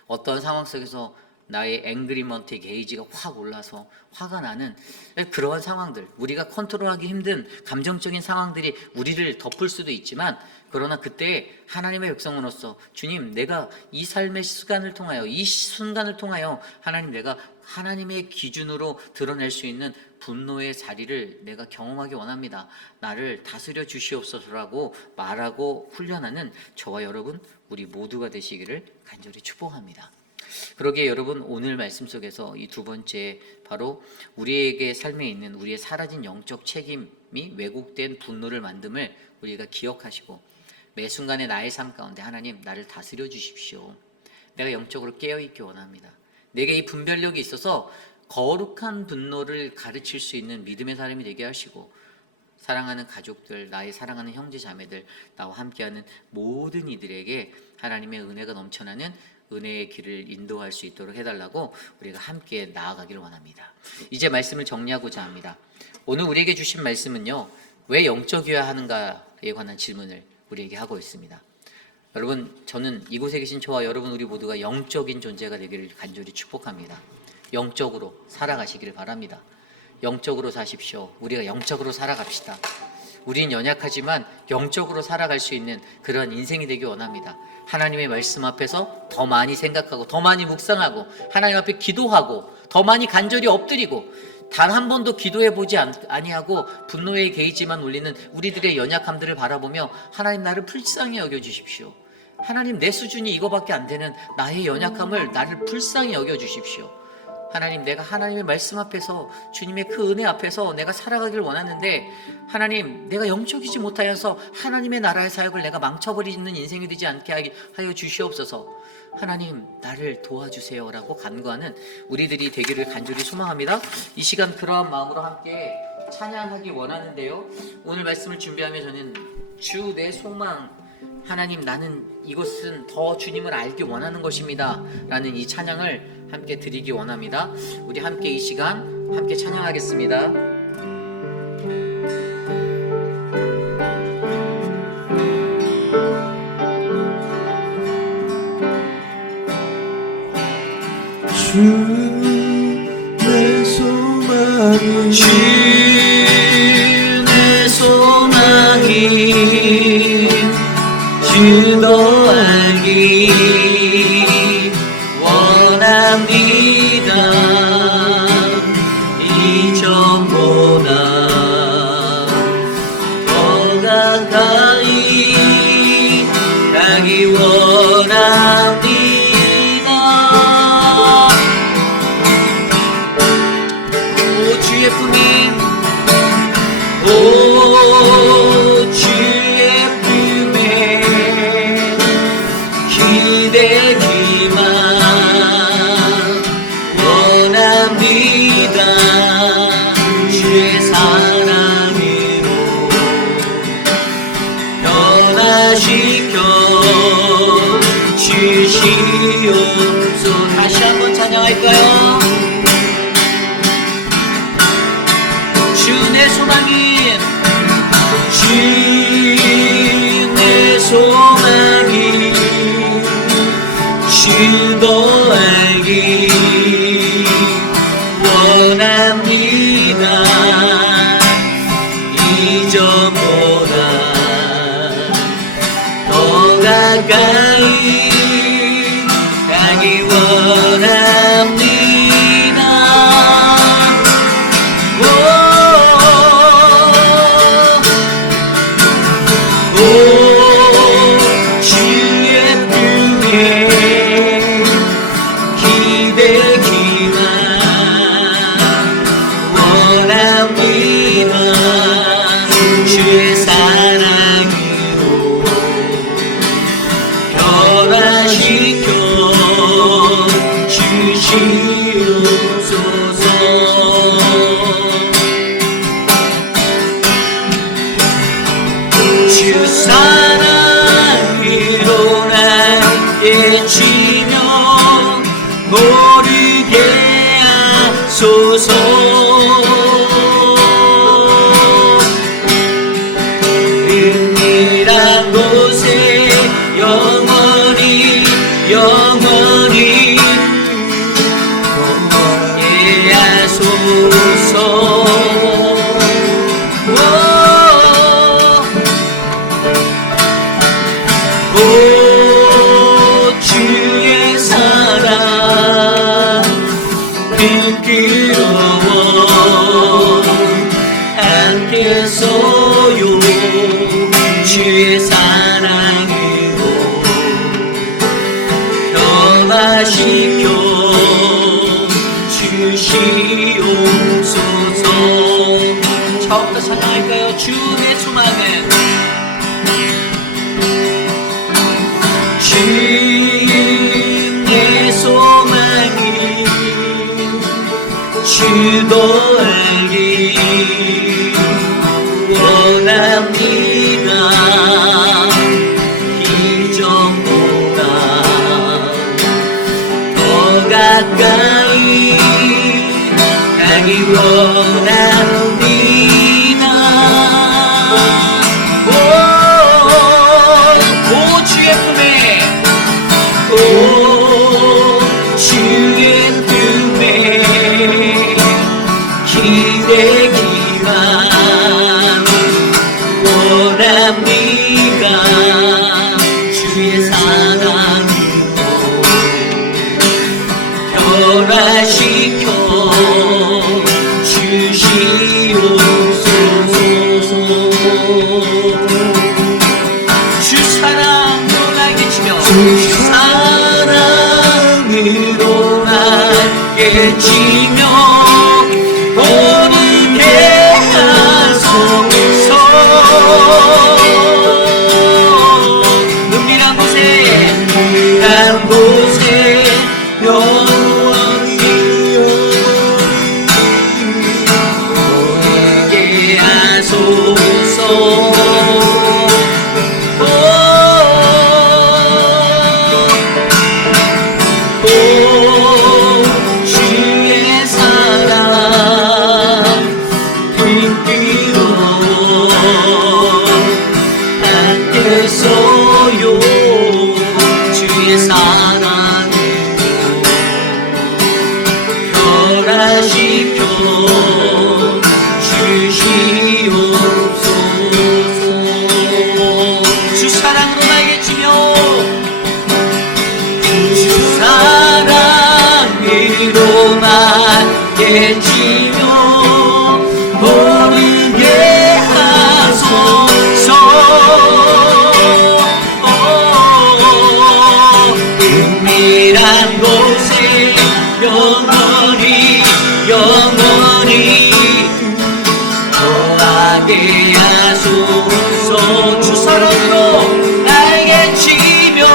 어떤 상황 속에서 나의 앵그리먼트 게이지가 확 올라서 화가 나는 그러한 상황들, 우리가 컨트롤하기 힘든 감정적인 상황들이 우리를 덮을 수도 있지만, 그러나 그때 하나님의 백성으로서, 주님, 내가 이 삶의 시간을 통하여, 이 순간을 통하여 하나님, 내가 하나님의 기준으로 드러낼 수 있는 분노의 자리를 내가 경험하기 원합니다. 나를 다스려 주시옵소서라고 말하고 훈련하는 저와 여러분, 우리 모두가 되시기를 간절히 축복합니다. 그러기에 여러분, 오늘 말씀 속에서 이 두 번째, 바로 우리에게 삶에 있는 우리의 사라진 영적 책임이 왜곡된 분노를 만듦을 우리가 기억하시고, 매 순간의 나의 삶 가운데 하나님, 나를 다스려 주십시오. 내가 영적으로 깨어있기 원합니다. 내게 이 분별력이 있어서 거룩한 분노를 가르칠 수 있는 믿음의 사람이 되게 하시고, 사랑하는 가족들, 나의 사랑하는 형제 자매들, 나와 함께하는 모든 이들에게 하나님의 은혜가 넘쳐나는 은혜의 길을 인도할 수 있도록 해달라고 우리가 함께 나아가기를 원합니다. 이제 말씀을 정리하고자 합니다. 오늘 우리에게 주신 말씀은요, 왜 영적이어야 하는가에 관한 질문을 우리에게 하고 있습니다. 여러분, 저는 이곳에 계신 저와 여러분 우리 모두가 영적인 존재가 되기를 간절히 축복합니다. 영적으로 살아가시기를 바랍니다. 영적으로 사십시오. 우리가 영적으로 살아갑시다. 우린 연약하지만 영적으로 살아갈 수 있는 그런 인생이 되기 원합니다. 하나님의 말씀 앞에서 더 많이 생각하고 더 많이 묵상하고 하나님 앞에 기도하고 더 많이 간절히 엎드리고 단 한 번도 기도해보지 아니하고 분노의 게이지만 울리는 우리들의 연약함들을 바라보며 하나님 나를 불쌍히 여겨주십시오. 하나님 내 수준이 이거밖에 안 되는 나의 연약함을 나를 불쌍히 여겨주십시오. 하나님 내가 하나님의 말씀 앞에서 주님의 그 은혜 앞에서 내가 살아가기를 원하는데 하나님 내가 영적이지 못하여서 하나님의 나라의 사역을 내가 망쳐버리는 인생이 되지 않게 하여 주시옵소서. 하나님 나를 도와주세요 라고 간구하는 우리들이 되기를 간절히 소망합니다. 이 시간 그러한 마음으로 함께 찬양하기 원하는데요, 오늘 말씀을 준비하며 저는 주 내 소망, 하나님 나는 이것은 더 주님을 알기 원하는 것입니다 라는 이 찬양을 함께 드리기 원합니다. 우리 함께 이 시간 함께 찬양하겠습니다. 주 내 소망이 주 내 소망이 주 더 알기 원합니다. 이전보다 더 가까이 가기 원합니다. 오 주의 품임, 오 주의 품에 기대기만 원합니다. 주의 사랑으로 변화시켜 주시옵소서. 다시 한번 찬양할까요? 주 내 소망인, 주 내 소망인 주 더 알기 원합니다. 이전보다 더 가까이 가기 원합니다. 주 사랑으로 나의 지명 모르게 하소서. 은밀한 곳에 영원히 예하소서. 오 주의 사랑 부끄러워 않겠어요. 주의 사랑으로 변화시켜 주시옵소서. 처음부터 찬양할까요? 주 내 소망은, 주 내 소망이 주 더 알기 원합니다. 이전보다 더 가까이 가기 원합니다. 오 주의 품에, 오 주의 품에 기대 깨지며 모르게 하소서. 은밀한 곳에 영원히 모르게 하소서. 주의 사랑 빛으로 안겠어요. 주의 사랑으로 변화시켜 주시옵소서. 주 사랑으로 나에게 치며 사랑으로만 깨지며 모르게 하소서. 은밀한 곳에 영원히 거하게 하소서. 주 사랑으로 나에게 치며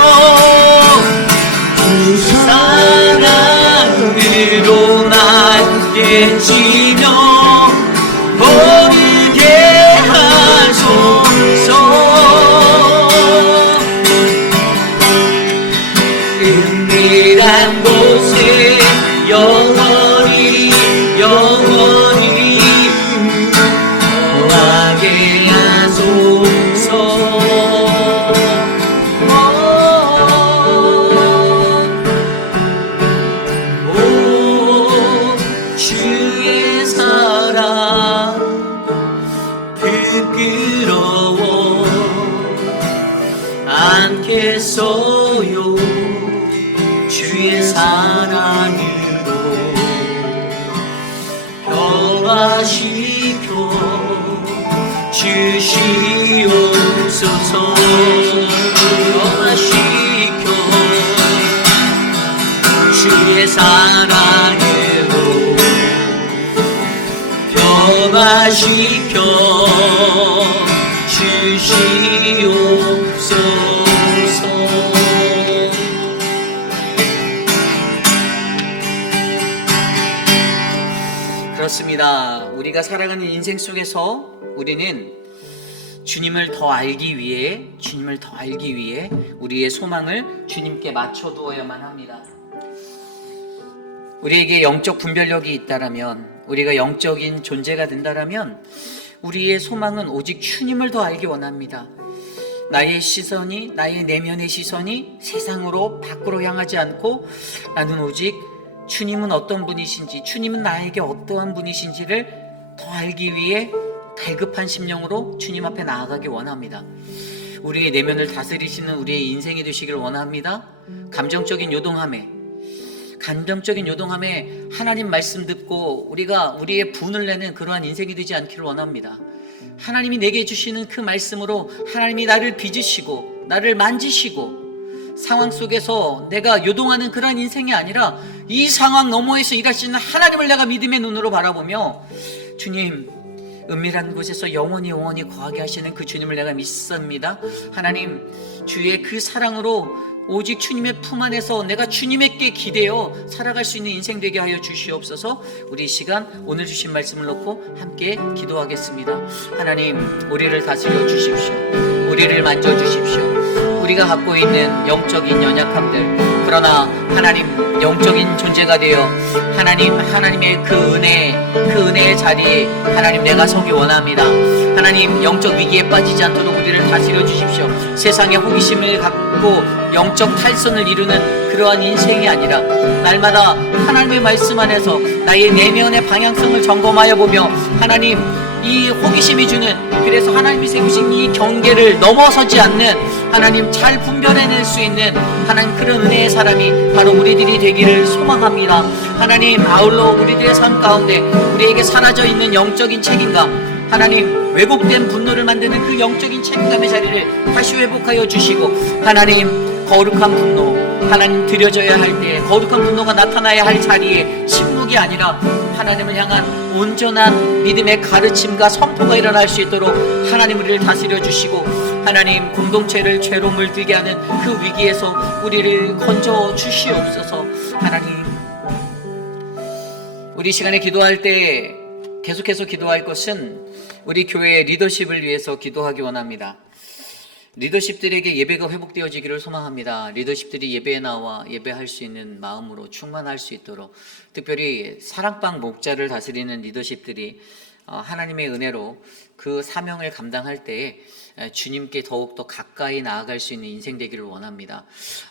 사랑으로 난 깨지며 모르게 하소서. 은밀한 곳에 영원히 거하게 하소서. 주의 사랑 부끄러워 않겠어요. 주의 사랑으로 변화시켜 주시옵소서. 변화시켜 주의 사랑으로 변화시켜 주시옵소서. 그렇습니다. 우리가 살아가는 인생 속에서 우리는 주님을 더 알기 위해 우리의 소망을 주님께 맞춰두어야만 합니다. 우리에게 영적 분별력이 있다라면, 우리가 영적인 존재가 된다라면 우리의 소망은 오직 주님을 더 알기 원합니다. 나의 시선이, 나의 내면의 시선이 세상으로 밖으로 향하지 않고 나는 오직 주님은 어떤 분이신지, 주님은 나에게 어떠한 분이신지를 더 알기 위해 갈급한 심령으로 주님 앞에 나아가기 원합니다. 우리의 내면을 다스리시는 우리의 인생이 되시길 원합니다. 감정적인 요동함에 하나님 말씀 듣고 우리가 우리의 분을 내는 그러한 인생이 되지 않기를 원합니다. 하나님이 내게 주시는 그 말씀으로 하나님이 나를 빚으시고 나를 만지시고 상황 속에서 내가 요동하는 그러한 인생이 아니라 이 상황 너머에서 일하시는 하나님을 내가 믿음의 눈으로 바라보며 주님, 은밀한 곳에서 영원히 거하게 하시는 그 주님을 내가 믿습니다. 하나님, 주의 그 사랑으로 오직 주님의 품 안에서 내가 주님에게 기대어 살아갈 수 있는 인생 되게 하여 주시옵소서. 우리 이 시간 오늘 주신 말씀을 놓고 함께 기도하겠습니다. 하나님, 우리를 다스려 주십시오. 우리를 만져주십시오. 우리가 갖고 있는 영적인 연약함들, 그러나 하나님 영적인 존재가 되어 하나님의 그 은혜의 자리에 하나님 내가 서기 원합니다. 하나님, 영적 위기에 빠지지 않도록 우리를 다스려 주십시오. 세상의 호기심을 갖고 영적 탈선을 이루는 그러한 인생이 아니라 날마다 하나님의 말씀 안에서 나의 내면의 방향성을 점검하여 보며 하나님, 이 호기심이 주는, 그래서 하나님이 세우신 이 경계를 넘어서지 않는 하나님 잘 분별해낼 수 있는 하나님 그런 은혜의 사람이 바로 우리들이 되기를 소망합니다. 하나님, 아울러 우리들의 삶 가운데 우리에게 사라져 있는 영적인 책임감, 하나님 왜곡된 분노를 만드는 그 영적인 책임감의 자리를 다시 회복하여 주시고, 하나님 거룩한 분노, 하나님 드려져야 할 때, 거룩한 분노가 나타나야 할 자리에 침묵이 아니라 하나님을 향한 온전한 믿음의 가르침과 선포가 일어날 수 있도록 하나님 우리를 다스려 주시고, 하나님 공동체를 죄로 물들게 하는 그 위기에서 우리를 건져 주시옵소서. 하나님, 우리 시간에 기도할 때 계속해서 기도할 것은 우리 교회의 리더십을 위해서 기도하기 원합니다. 리더십들에게 예배가 회복되어지기를 소망합니다. 리더십들이 예배에 나와 예배할 수 있는 마음으로 충만할 수 있도록, 특별히 사랑방 목자를 다스리는 리더십들이 하나님의 은혜로 그 사명을 감당할 때에 주님께 더욱더 가까이 나아갈 수 있는 인생 되기를 원합니다.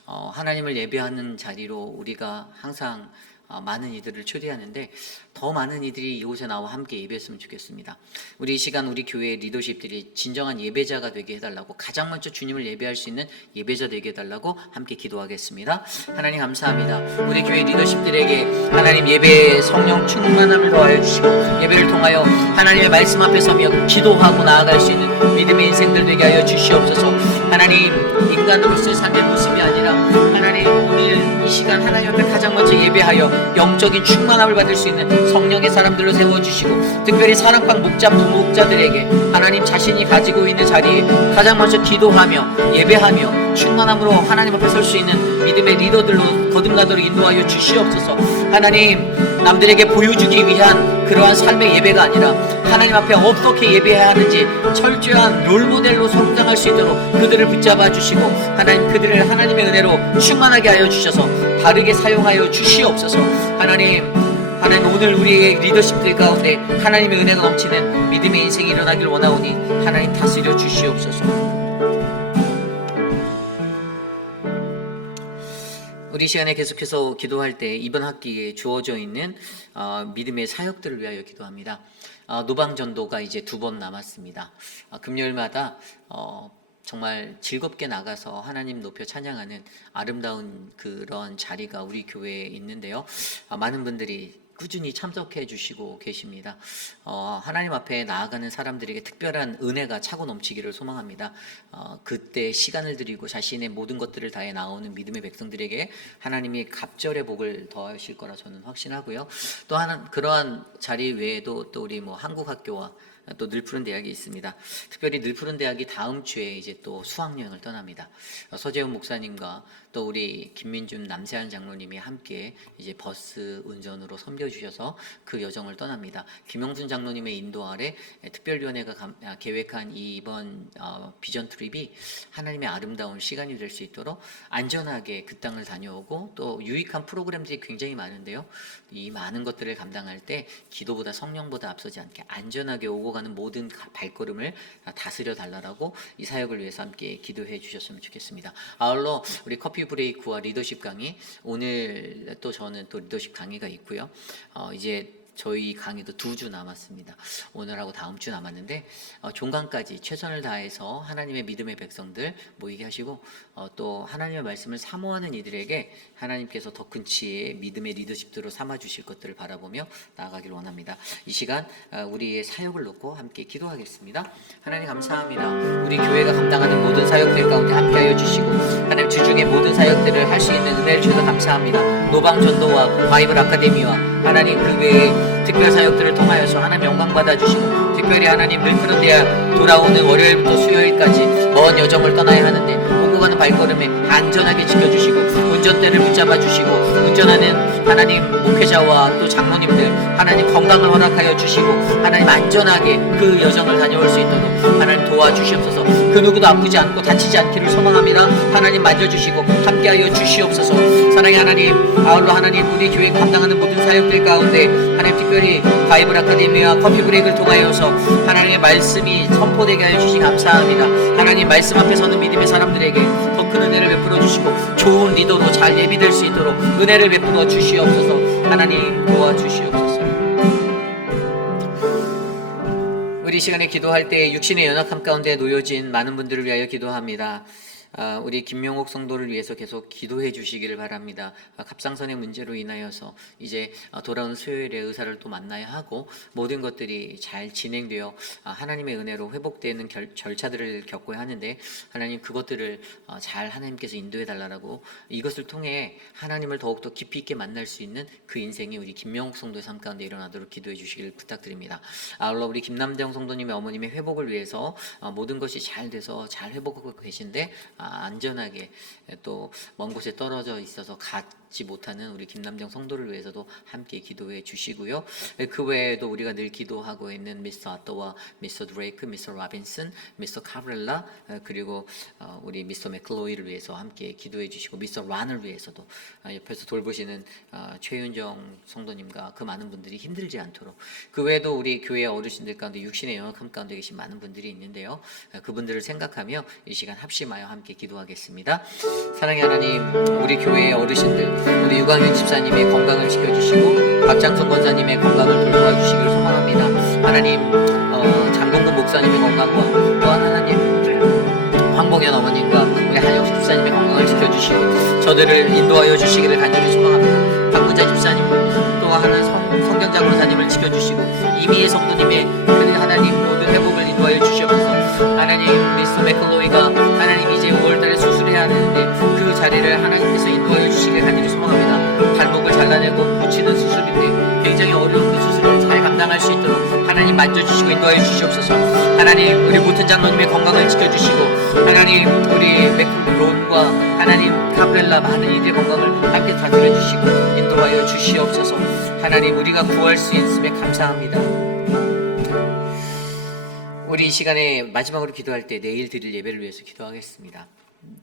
하나님을 예배하는 자리로 우리가 항상 많은 이들을 초대하는데, 더 많은 이들이 이곳에 나와 함께 예배했으면 좋겠습니다. 우리 이 시간 우리 교회의 리더십들이 진정한 예배자가 되게 해달라고, 가장 먼저 주님을 예배할 수 있는 예배자 되게 해달라고 함께 기도하겠습니다. 하나님 감사합니다. 우리 교회 리더십들에게 하나님 예배의 성령 충만함을 더하여 주시고, 예배를 통하여 하나님의 말씀 앞에 서며 기도하고 나아갈 수 있는 믿음의 인생들 되게 하여 주시옵소서. 하나님, 인간으로서의 삶의 모습이 아니라 하나님 오늘 이 시간 하나님 앞에 가장 먼저 예배하여 영적인 충만함을 받을 수 있는 성령의 사람들로 세워주시고, 특별히 사랑방 목자 부목자들에게 하나님 자신이 가지고 있는 자리에 가장 먼저 기도하며 예배하며 충만함으로 하나님 앞에 설 수 있는 믿음의 리더들로 거듭나도록 인도하여 주시옵소서. 하나님, 남들에게 보여주기 위한 그러한 삶의 예배가 아니라 하나님 앞에 어떻게 예배해야 하는지 철저한 롤모델로 성장할 수 있도록 그들을 붙잡아 주시고, 하나님 그들을 하나님의 은혜로 충만하게 하여 주셔서 바르게 사용하여 주시옵소서. 하나님 오늘 우리의 리더십들 가운데 하나님의 은혜가 넘치는 믿음의 인생이 일어나길 원하오니 하나님 다스려 주시옵소서. 우리 시간에 계속해서 기도할 때 이번 학기에 주어져 있는 믿음의 사역들을 위하여 기도합니다. 노방전도가 이제 2번 남았습니다. 금요일마다 정말 즐겁게 나가서 하나님 높여 찬양하는 아름다운 그런 자리가 우리 교회에 있는데요. 많은 분들이 꾸준히 참석해 주시고 계십니다. 하나님 앞에 나아가는 사람들에게 특별한 은혜가 차고 넘치기를 소망합니다. 그때 시간을 드리고 자신의 모든 것들을 다해 나오는 믿음의 백성들에게 하나님이 갑절의 복을 더하실 거라 저는 확신하고요. 또 그러한 자리 외에도 또 우리 한국학교와 또 늘푸른 대학이 있습니다. 특별히 늘푸른 대학이 다음 주에 이제 또 수학여행을 떠납니다. 서재훈 목사님과 또 우리 김민준 남세한 장로님이 함께 이제 버스 운전으로 섬겨주셔서 그 여정을 떠납니다. 김영순 장로님의 인도 아래 특별위원회가 계획한 이번 비전 트립이 하나님의 아름다운 시간이 될 수 있도록 안전하게 그 땅을 다녀오고, 또 유익한 프로그램들이 굉장히 많은데요. 이 많은 것들을 감당할 때 기도보다 성령보다 앞서지 않게 안전하게 오고 가는 모든 발걸음을 다스려 달라고 이 사역을 위해서 함께 기도해 주셨으면 좋겠습니다. 아울러 우리 커피 브레이크와 리더십 강의, 오늘 또 저는 또 리더십 강의가 있고요. 이제 저희 강의도 2주 남았습니다. 오늘하고 다음 주 남았는데 종강까지 최선을 다해서 하나님의 믿음의 백성들 모이게 하시고, 또 하나님의 말씀을 사모하는 이들에게 하나님께서 더 큰 지혜의 믿음의 리더십들로 삼아주실 것들을 바라보며 나아가길 원합니다. 이 시간 우리의 사역을 놓고 함께 기도하겠습니다. 하나님 감사합니다. 우리 교회가 감당하는 모든 사역들 가운데 함께하여 주시고, 하나님 주중에 모든 사역들을 할 수 있는 은혜를 주셔서 감사합니다. 노방전도와 바이블 아카데미와 하나님 그 외에 특별 사역들을 통하여서 하나님 영광 받아주시고, 특별히 하나님 늘푸른 대학 돌아오는 월요일부터 수요일까지 먼 여정을 떠나야 하는데 오고 가는 발걸음에 안전하게 지켜주시고, 운전대를 붙잡아 주시고, 운전하는 하나님 목회자와 또 장로님들 하나님 건강을 허락하여 주시고, 하나님 안전하게 그 여정을 다녀올 수 있도록 하나님 도와주시옵소서. 그 누구도 아프지 않고 다치지 않기를 소망합니다. 하나님 만져주시고 함께하여 주시옵소서. 사랑의 하나님, 아울러 하나님 우리 교회가 감당하는 모든 사역들 가운데 하나님 특별히 바이블 아카데미와 커피 브레이크를 통하여서 하나님의 말씀이 선포되게 하여 주시 감사합니다. 하나님 말씀 앞에 서는 믿음의 사람들에게 더 큰 은혜를 베풀어 주시고, 좋은 리더로 잘 예비될 수 있도록 은혜를 베풀어 주시옵소서. 하나님 도와주시옵소서. 우리 시간에 기도할 때 육신의 연약함 가운데 놓여진 많은 분들을 위하여 기도합니다. 우리 김명옥 성도를 위해서 계속 기도해 주시기를 바랍니다. 갑상선의 문제로 인하여서 이제 돌아오는 수요일에 의사를 또 만나야 하고 모든 것들이 잘 진행되어 하나님의 은혜로 회복되는 절차들을 겪어야 하는데 하나님 그것들을 잘 하나님께서 인도해 달라고 이것을 통해 하나님을 더욱더 깊이 있게 만날 수 있는 그 인생이 우리 김명옥 성도의 삶 가운데 일어나도록 기도해 주시길 부탁드립니다. 아울러 우리 김남정 성도님의 어머님의 회복을 위해서 모든 것이 잘 돼서 잘 회복하고 계신데 안전하게 또 먼 곳에 떨어져 있어서 갖지 못하는 우리 김남정 성도를 위해서도 함께 기도해 주시고요. 그 외에도 우리가 늘 기도하고 있는 미스터 아또와 미스터 드레이크, 미스터 라빈슨, 미스터 카브렐라 그리고 우리 미스터 맥클로이를 위해서 함께 기도해 주시고 미스터 란을 위해서도 옆에서 돌보시는 최윤정 성도님과 그 많은 분들이 힘들지 않도록 그 외에도 우리 교회 어르신들 가운데 육신의 연약함 가운데 계신 많은 분들이 있는데요. 그분들을 생각하며 이 시간 합심하여 함께 기도하겠습니다. 사랑의 하나님, 우리 교회의 어르신들, 우리 유광현 집사님의 건강을 지켜주시고 박장성 권사님의 건강을 돌보아 주시기를 소망합니다. 하나님, 장동근 목사님의 건강과 또한 하나님 황봉현 어머님과 우리 한영수 집사님의 건강을 지켜주시고 저들을 인도하여 주시기를 간절히 소망합니다. 박문자 집사님 또 하는 성경자 권사님을 지켜주시고 이미희 성도님의 하나님 모든 회복을 인도하여 주시옵소서. 하나님 미스 맥클로이가 하나님 이제 5월달에 수술해야 되는데 그 자리를 하나님께서 인도하여 주시길 간절히 소망합니다. 발목을 잘라내고 붙이는 수술인데 굉장히 어려운 그 수술을 잘 감당할 수 있도록 하나님 만져주시고 인도하여 주시옵소서. 하나님 우리 모튼 장로님의 건강을 지켜주시고 하나님 우리 맥론과 하나님 카브렐라 많은 이들의 건강을 함께 다스려 주시고 인도하여 주시옵소서. 하나님 우리가 구할 수 있음에 감사합니다. 우리 이 시간에 마지막으로 기도할 때 내일 드릴 예배를 위해서 기도하겠습니다.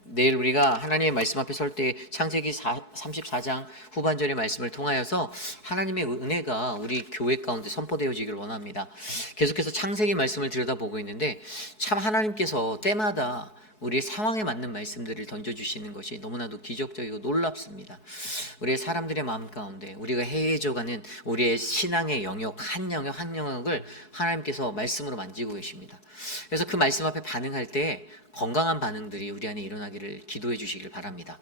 내일 우리가 하나님의 말씀 앞에 설 때 창세기 34장 후반절의 말씀을 통하여서 하나님의 은혜가 우리 교회 가운데 선포되어지기를 원합니다. 계속해서 창세기 말씀을 들여다보고 있는데 참 하나님께서 때마다 우리의 상황에 맞는 말씀들을 던져주시는 것이 너무나도 기적적이고 놀랍습니다. 우리의 사람들의 마음 가운데 우리가 해해져가는 우리의 신앙의 영역 한 영역을 하나님께서 말씀으로 만지고 계십니다. 그래서 그 말씀 앞에 반응할 때 건강한 반응들이 우리 안에 일어나기를 기도해 주시길 바랍니다.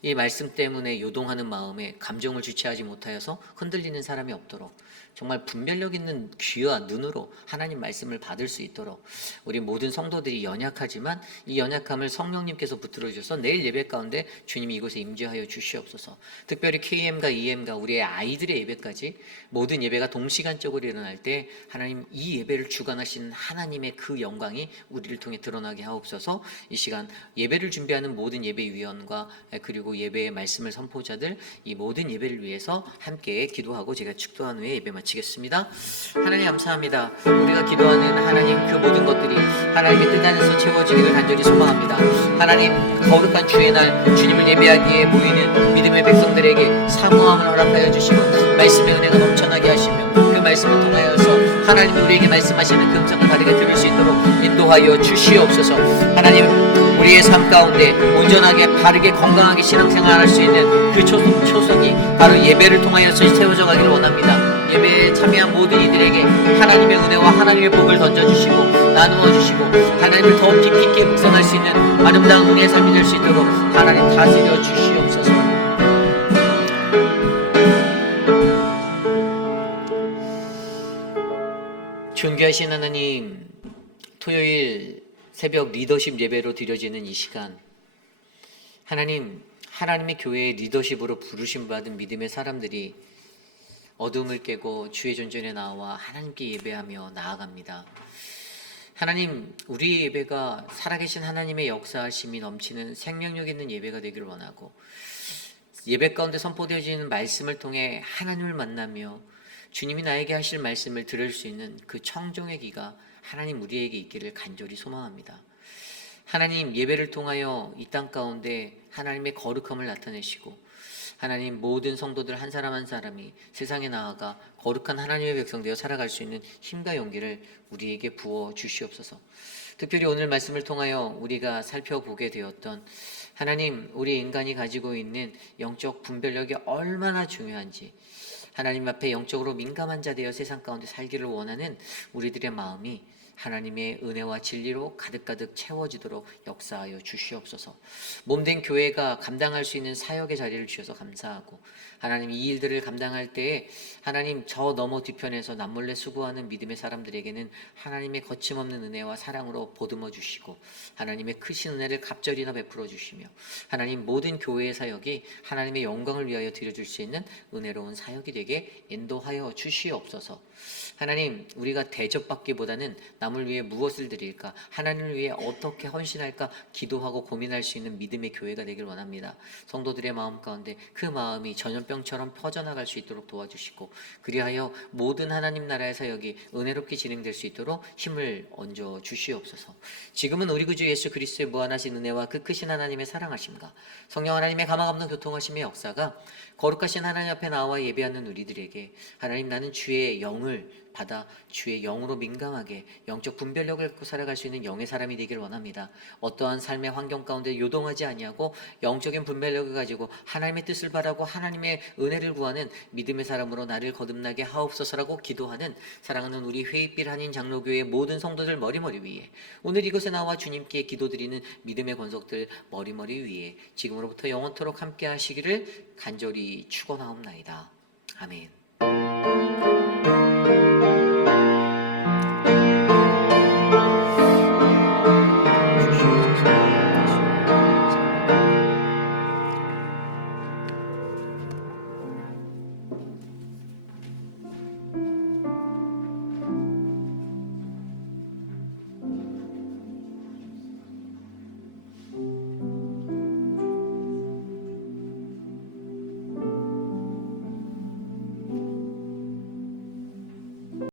이 말씀 때문에 요동하는 마음에 감정을 주체하지 못하여서 흔들리는 사람이 없도록 정말 분별력 있는 귀와 눈으로 하나님 말씀을 받을 수 있도록 우리 모든 성도들이 연약하지만 이 연약함을 성령님께서 붙들어 주셔서 내일 예배 가운데 주님이 이곳에 임재하여 주시옵소서. 특별히 KM과 EM과 우리의 아이들의 예배까지 모든 예배가 동시간적으로 일어날 때 하나님 이 예배를 주관하시는 하나님의 그 영광이 우리를 통해 드러나게 하옵소서. 이 시간 예배를 준비하는 모든 예배위원과 그리고 예배의 말씀을 선포자들 이 모든 예배를 위해서 함께 기도하고 제가 축도한 후에 예배 마치겠습니다. 하나님 감사합니다. 우리가 기도하는 하나님 그 모든 것들이 하나님의 뜻 안에서 채워지기를 간절히 소망합니다. 하나님 거룩한 주의 날 주님을 예배하기에 모이는 믿음의 백성들에게 사모함을 허락하여 주시고 말씀의 은혜가 넘쳐나게 하시며 그 말씀을 통하여서 하나님이 우리에게 말씀하시는 그 음성을 바르게 들을 수 있도록 인도하여 주시옵소서. 하나님 우리의 삶 가운데 온전하게 바르게 건강하게 신앙생활할 수 있는 그 초석이 바로 예배를 통하여서 세워져 가기를 원합니다. 예배에 참여한 모든 이들에게 하나님의 은혜와 하나님의 복을 던져주시고 나누어주시고 하나님을 더 깊이 있게 묵상할 수 있는 아름다운 은혜의 삶이 될 수 있도록 하나님 다스려 주시옵소서. 존귀하신 하나님, 토요일 새벽 리더십 예배로 드려지는 이 시간 하나님의 교회의 리더십으로 부르심 받은 믿음의 사람들이 어둠을 깨고 주의 존전에 나와 하나님께 예배하며 나아갑니다. 하나님, 우리의 예배가 살아계신 하나님의 역사하심이 넘치는 생명력 있는 예배가 되기를 원하고 예배 가운데 선포되어지는 말씀을 통해 하나님을 만나며 주님이 나에게 하실 말씀을 들을 수 있는 그 청종의 귀가 하나님 우리에게 있기를 간절히 소망합니다. 하나님 예배를 통하여 이 땅 가운데 하나님의 거룩함을 나타내시고 하나님 모든 성도들 한 사람 한 사람이 세상에 나아가 거룩한 하나님의 백성 되어 살아갈 수 있는 힘과 용기를 우리에게 부어 주시옵소서. 특별히 오늘 말씀을 통하여 우리가 살펴보게 되었던 하나님 우리 인간이 가지고 있는 영적 분별력이 얼마나 중요한지 하나님 앞에 영적으로 민감한 자 되어 세상 가운데 살기를 원하는 우리들의 마음이 하나님의 은혜와 진리로 가득가득 채워지도록 역사하여 주시옵소서. 몸된 교회가 감당할 수 있는 사역의 자리를 주셔서 감사하고, 하나님 이 일들을 감당할 때에 하나님 저 너머 뒤편에서 남몰래 수고하는 믿음의 사람들에게는 하나님의 거침없는 은혜와 사랑으로 보듬어 주시고, 하나님의 크신 은혜를 갑절이나 베풀어 주시며, 하나님 모든 교회의 사역이 하나님의 영광을 위하여 드려줄 수 있는 은혜로운 사역이 되게 인도하여 주시옵소서. 하나님, 우리가 대접받기보다는 남을 위해 무엇을 드릴까, 하나님을 위해 어떻게 헌신할까 기도하고 고민할 수 있는 믿음의 교회가 되길 원합니다. 성도들의 마음 가운데 그 마음이 전염병처럼 퍼져나갈 수 있도록 도와주시고, 그리하여 모든 하나님 나라의 사역이 은혜롭게 진행될 수 있도록 힘을 얹어 주시옵소서. 지금은 우리 구주 예수 그리스도의 무한하신 은혜와 그 크신 하나님의 사랑하심과 성령 하나님의 감화감동 교통하심의 역사가 거룩하신 하나님 앞에 나와 예배하는 우리들에게, 하나님 나는 주의 영을 받아 주의 영으로 민감하게 영적 분별력을 갖고 살아갈 수 있는 영의 사람이 되길 원합니다. 어떠한 삶의 환경 가운데 요동하지 아니하고 영적인 분별력을 가지고 하나님의 뜻을 바라고 하나님의 은혜를 구하는 믿음의 사람으로 나를 거듭나게 하옵소서라고 기도하는 사랑하는 우리 회의빛 한인 장로교회 모든 성도들 머리머리 위에, 오늘 이곳에 나와 주님께 기도드리는 믿음의 권속들 머리머리 위에 지금으로부터 영원토록 함께 하시기를 간절히 축원하옵나이다. 아멘.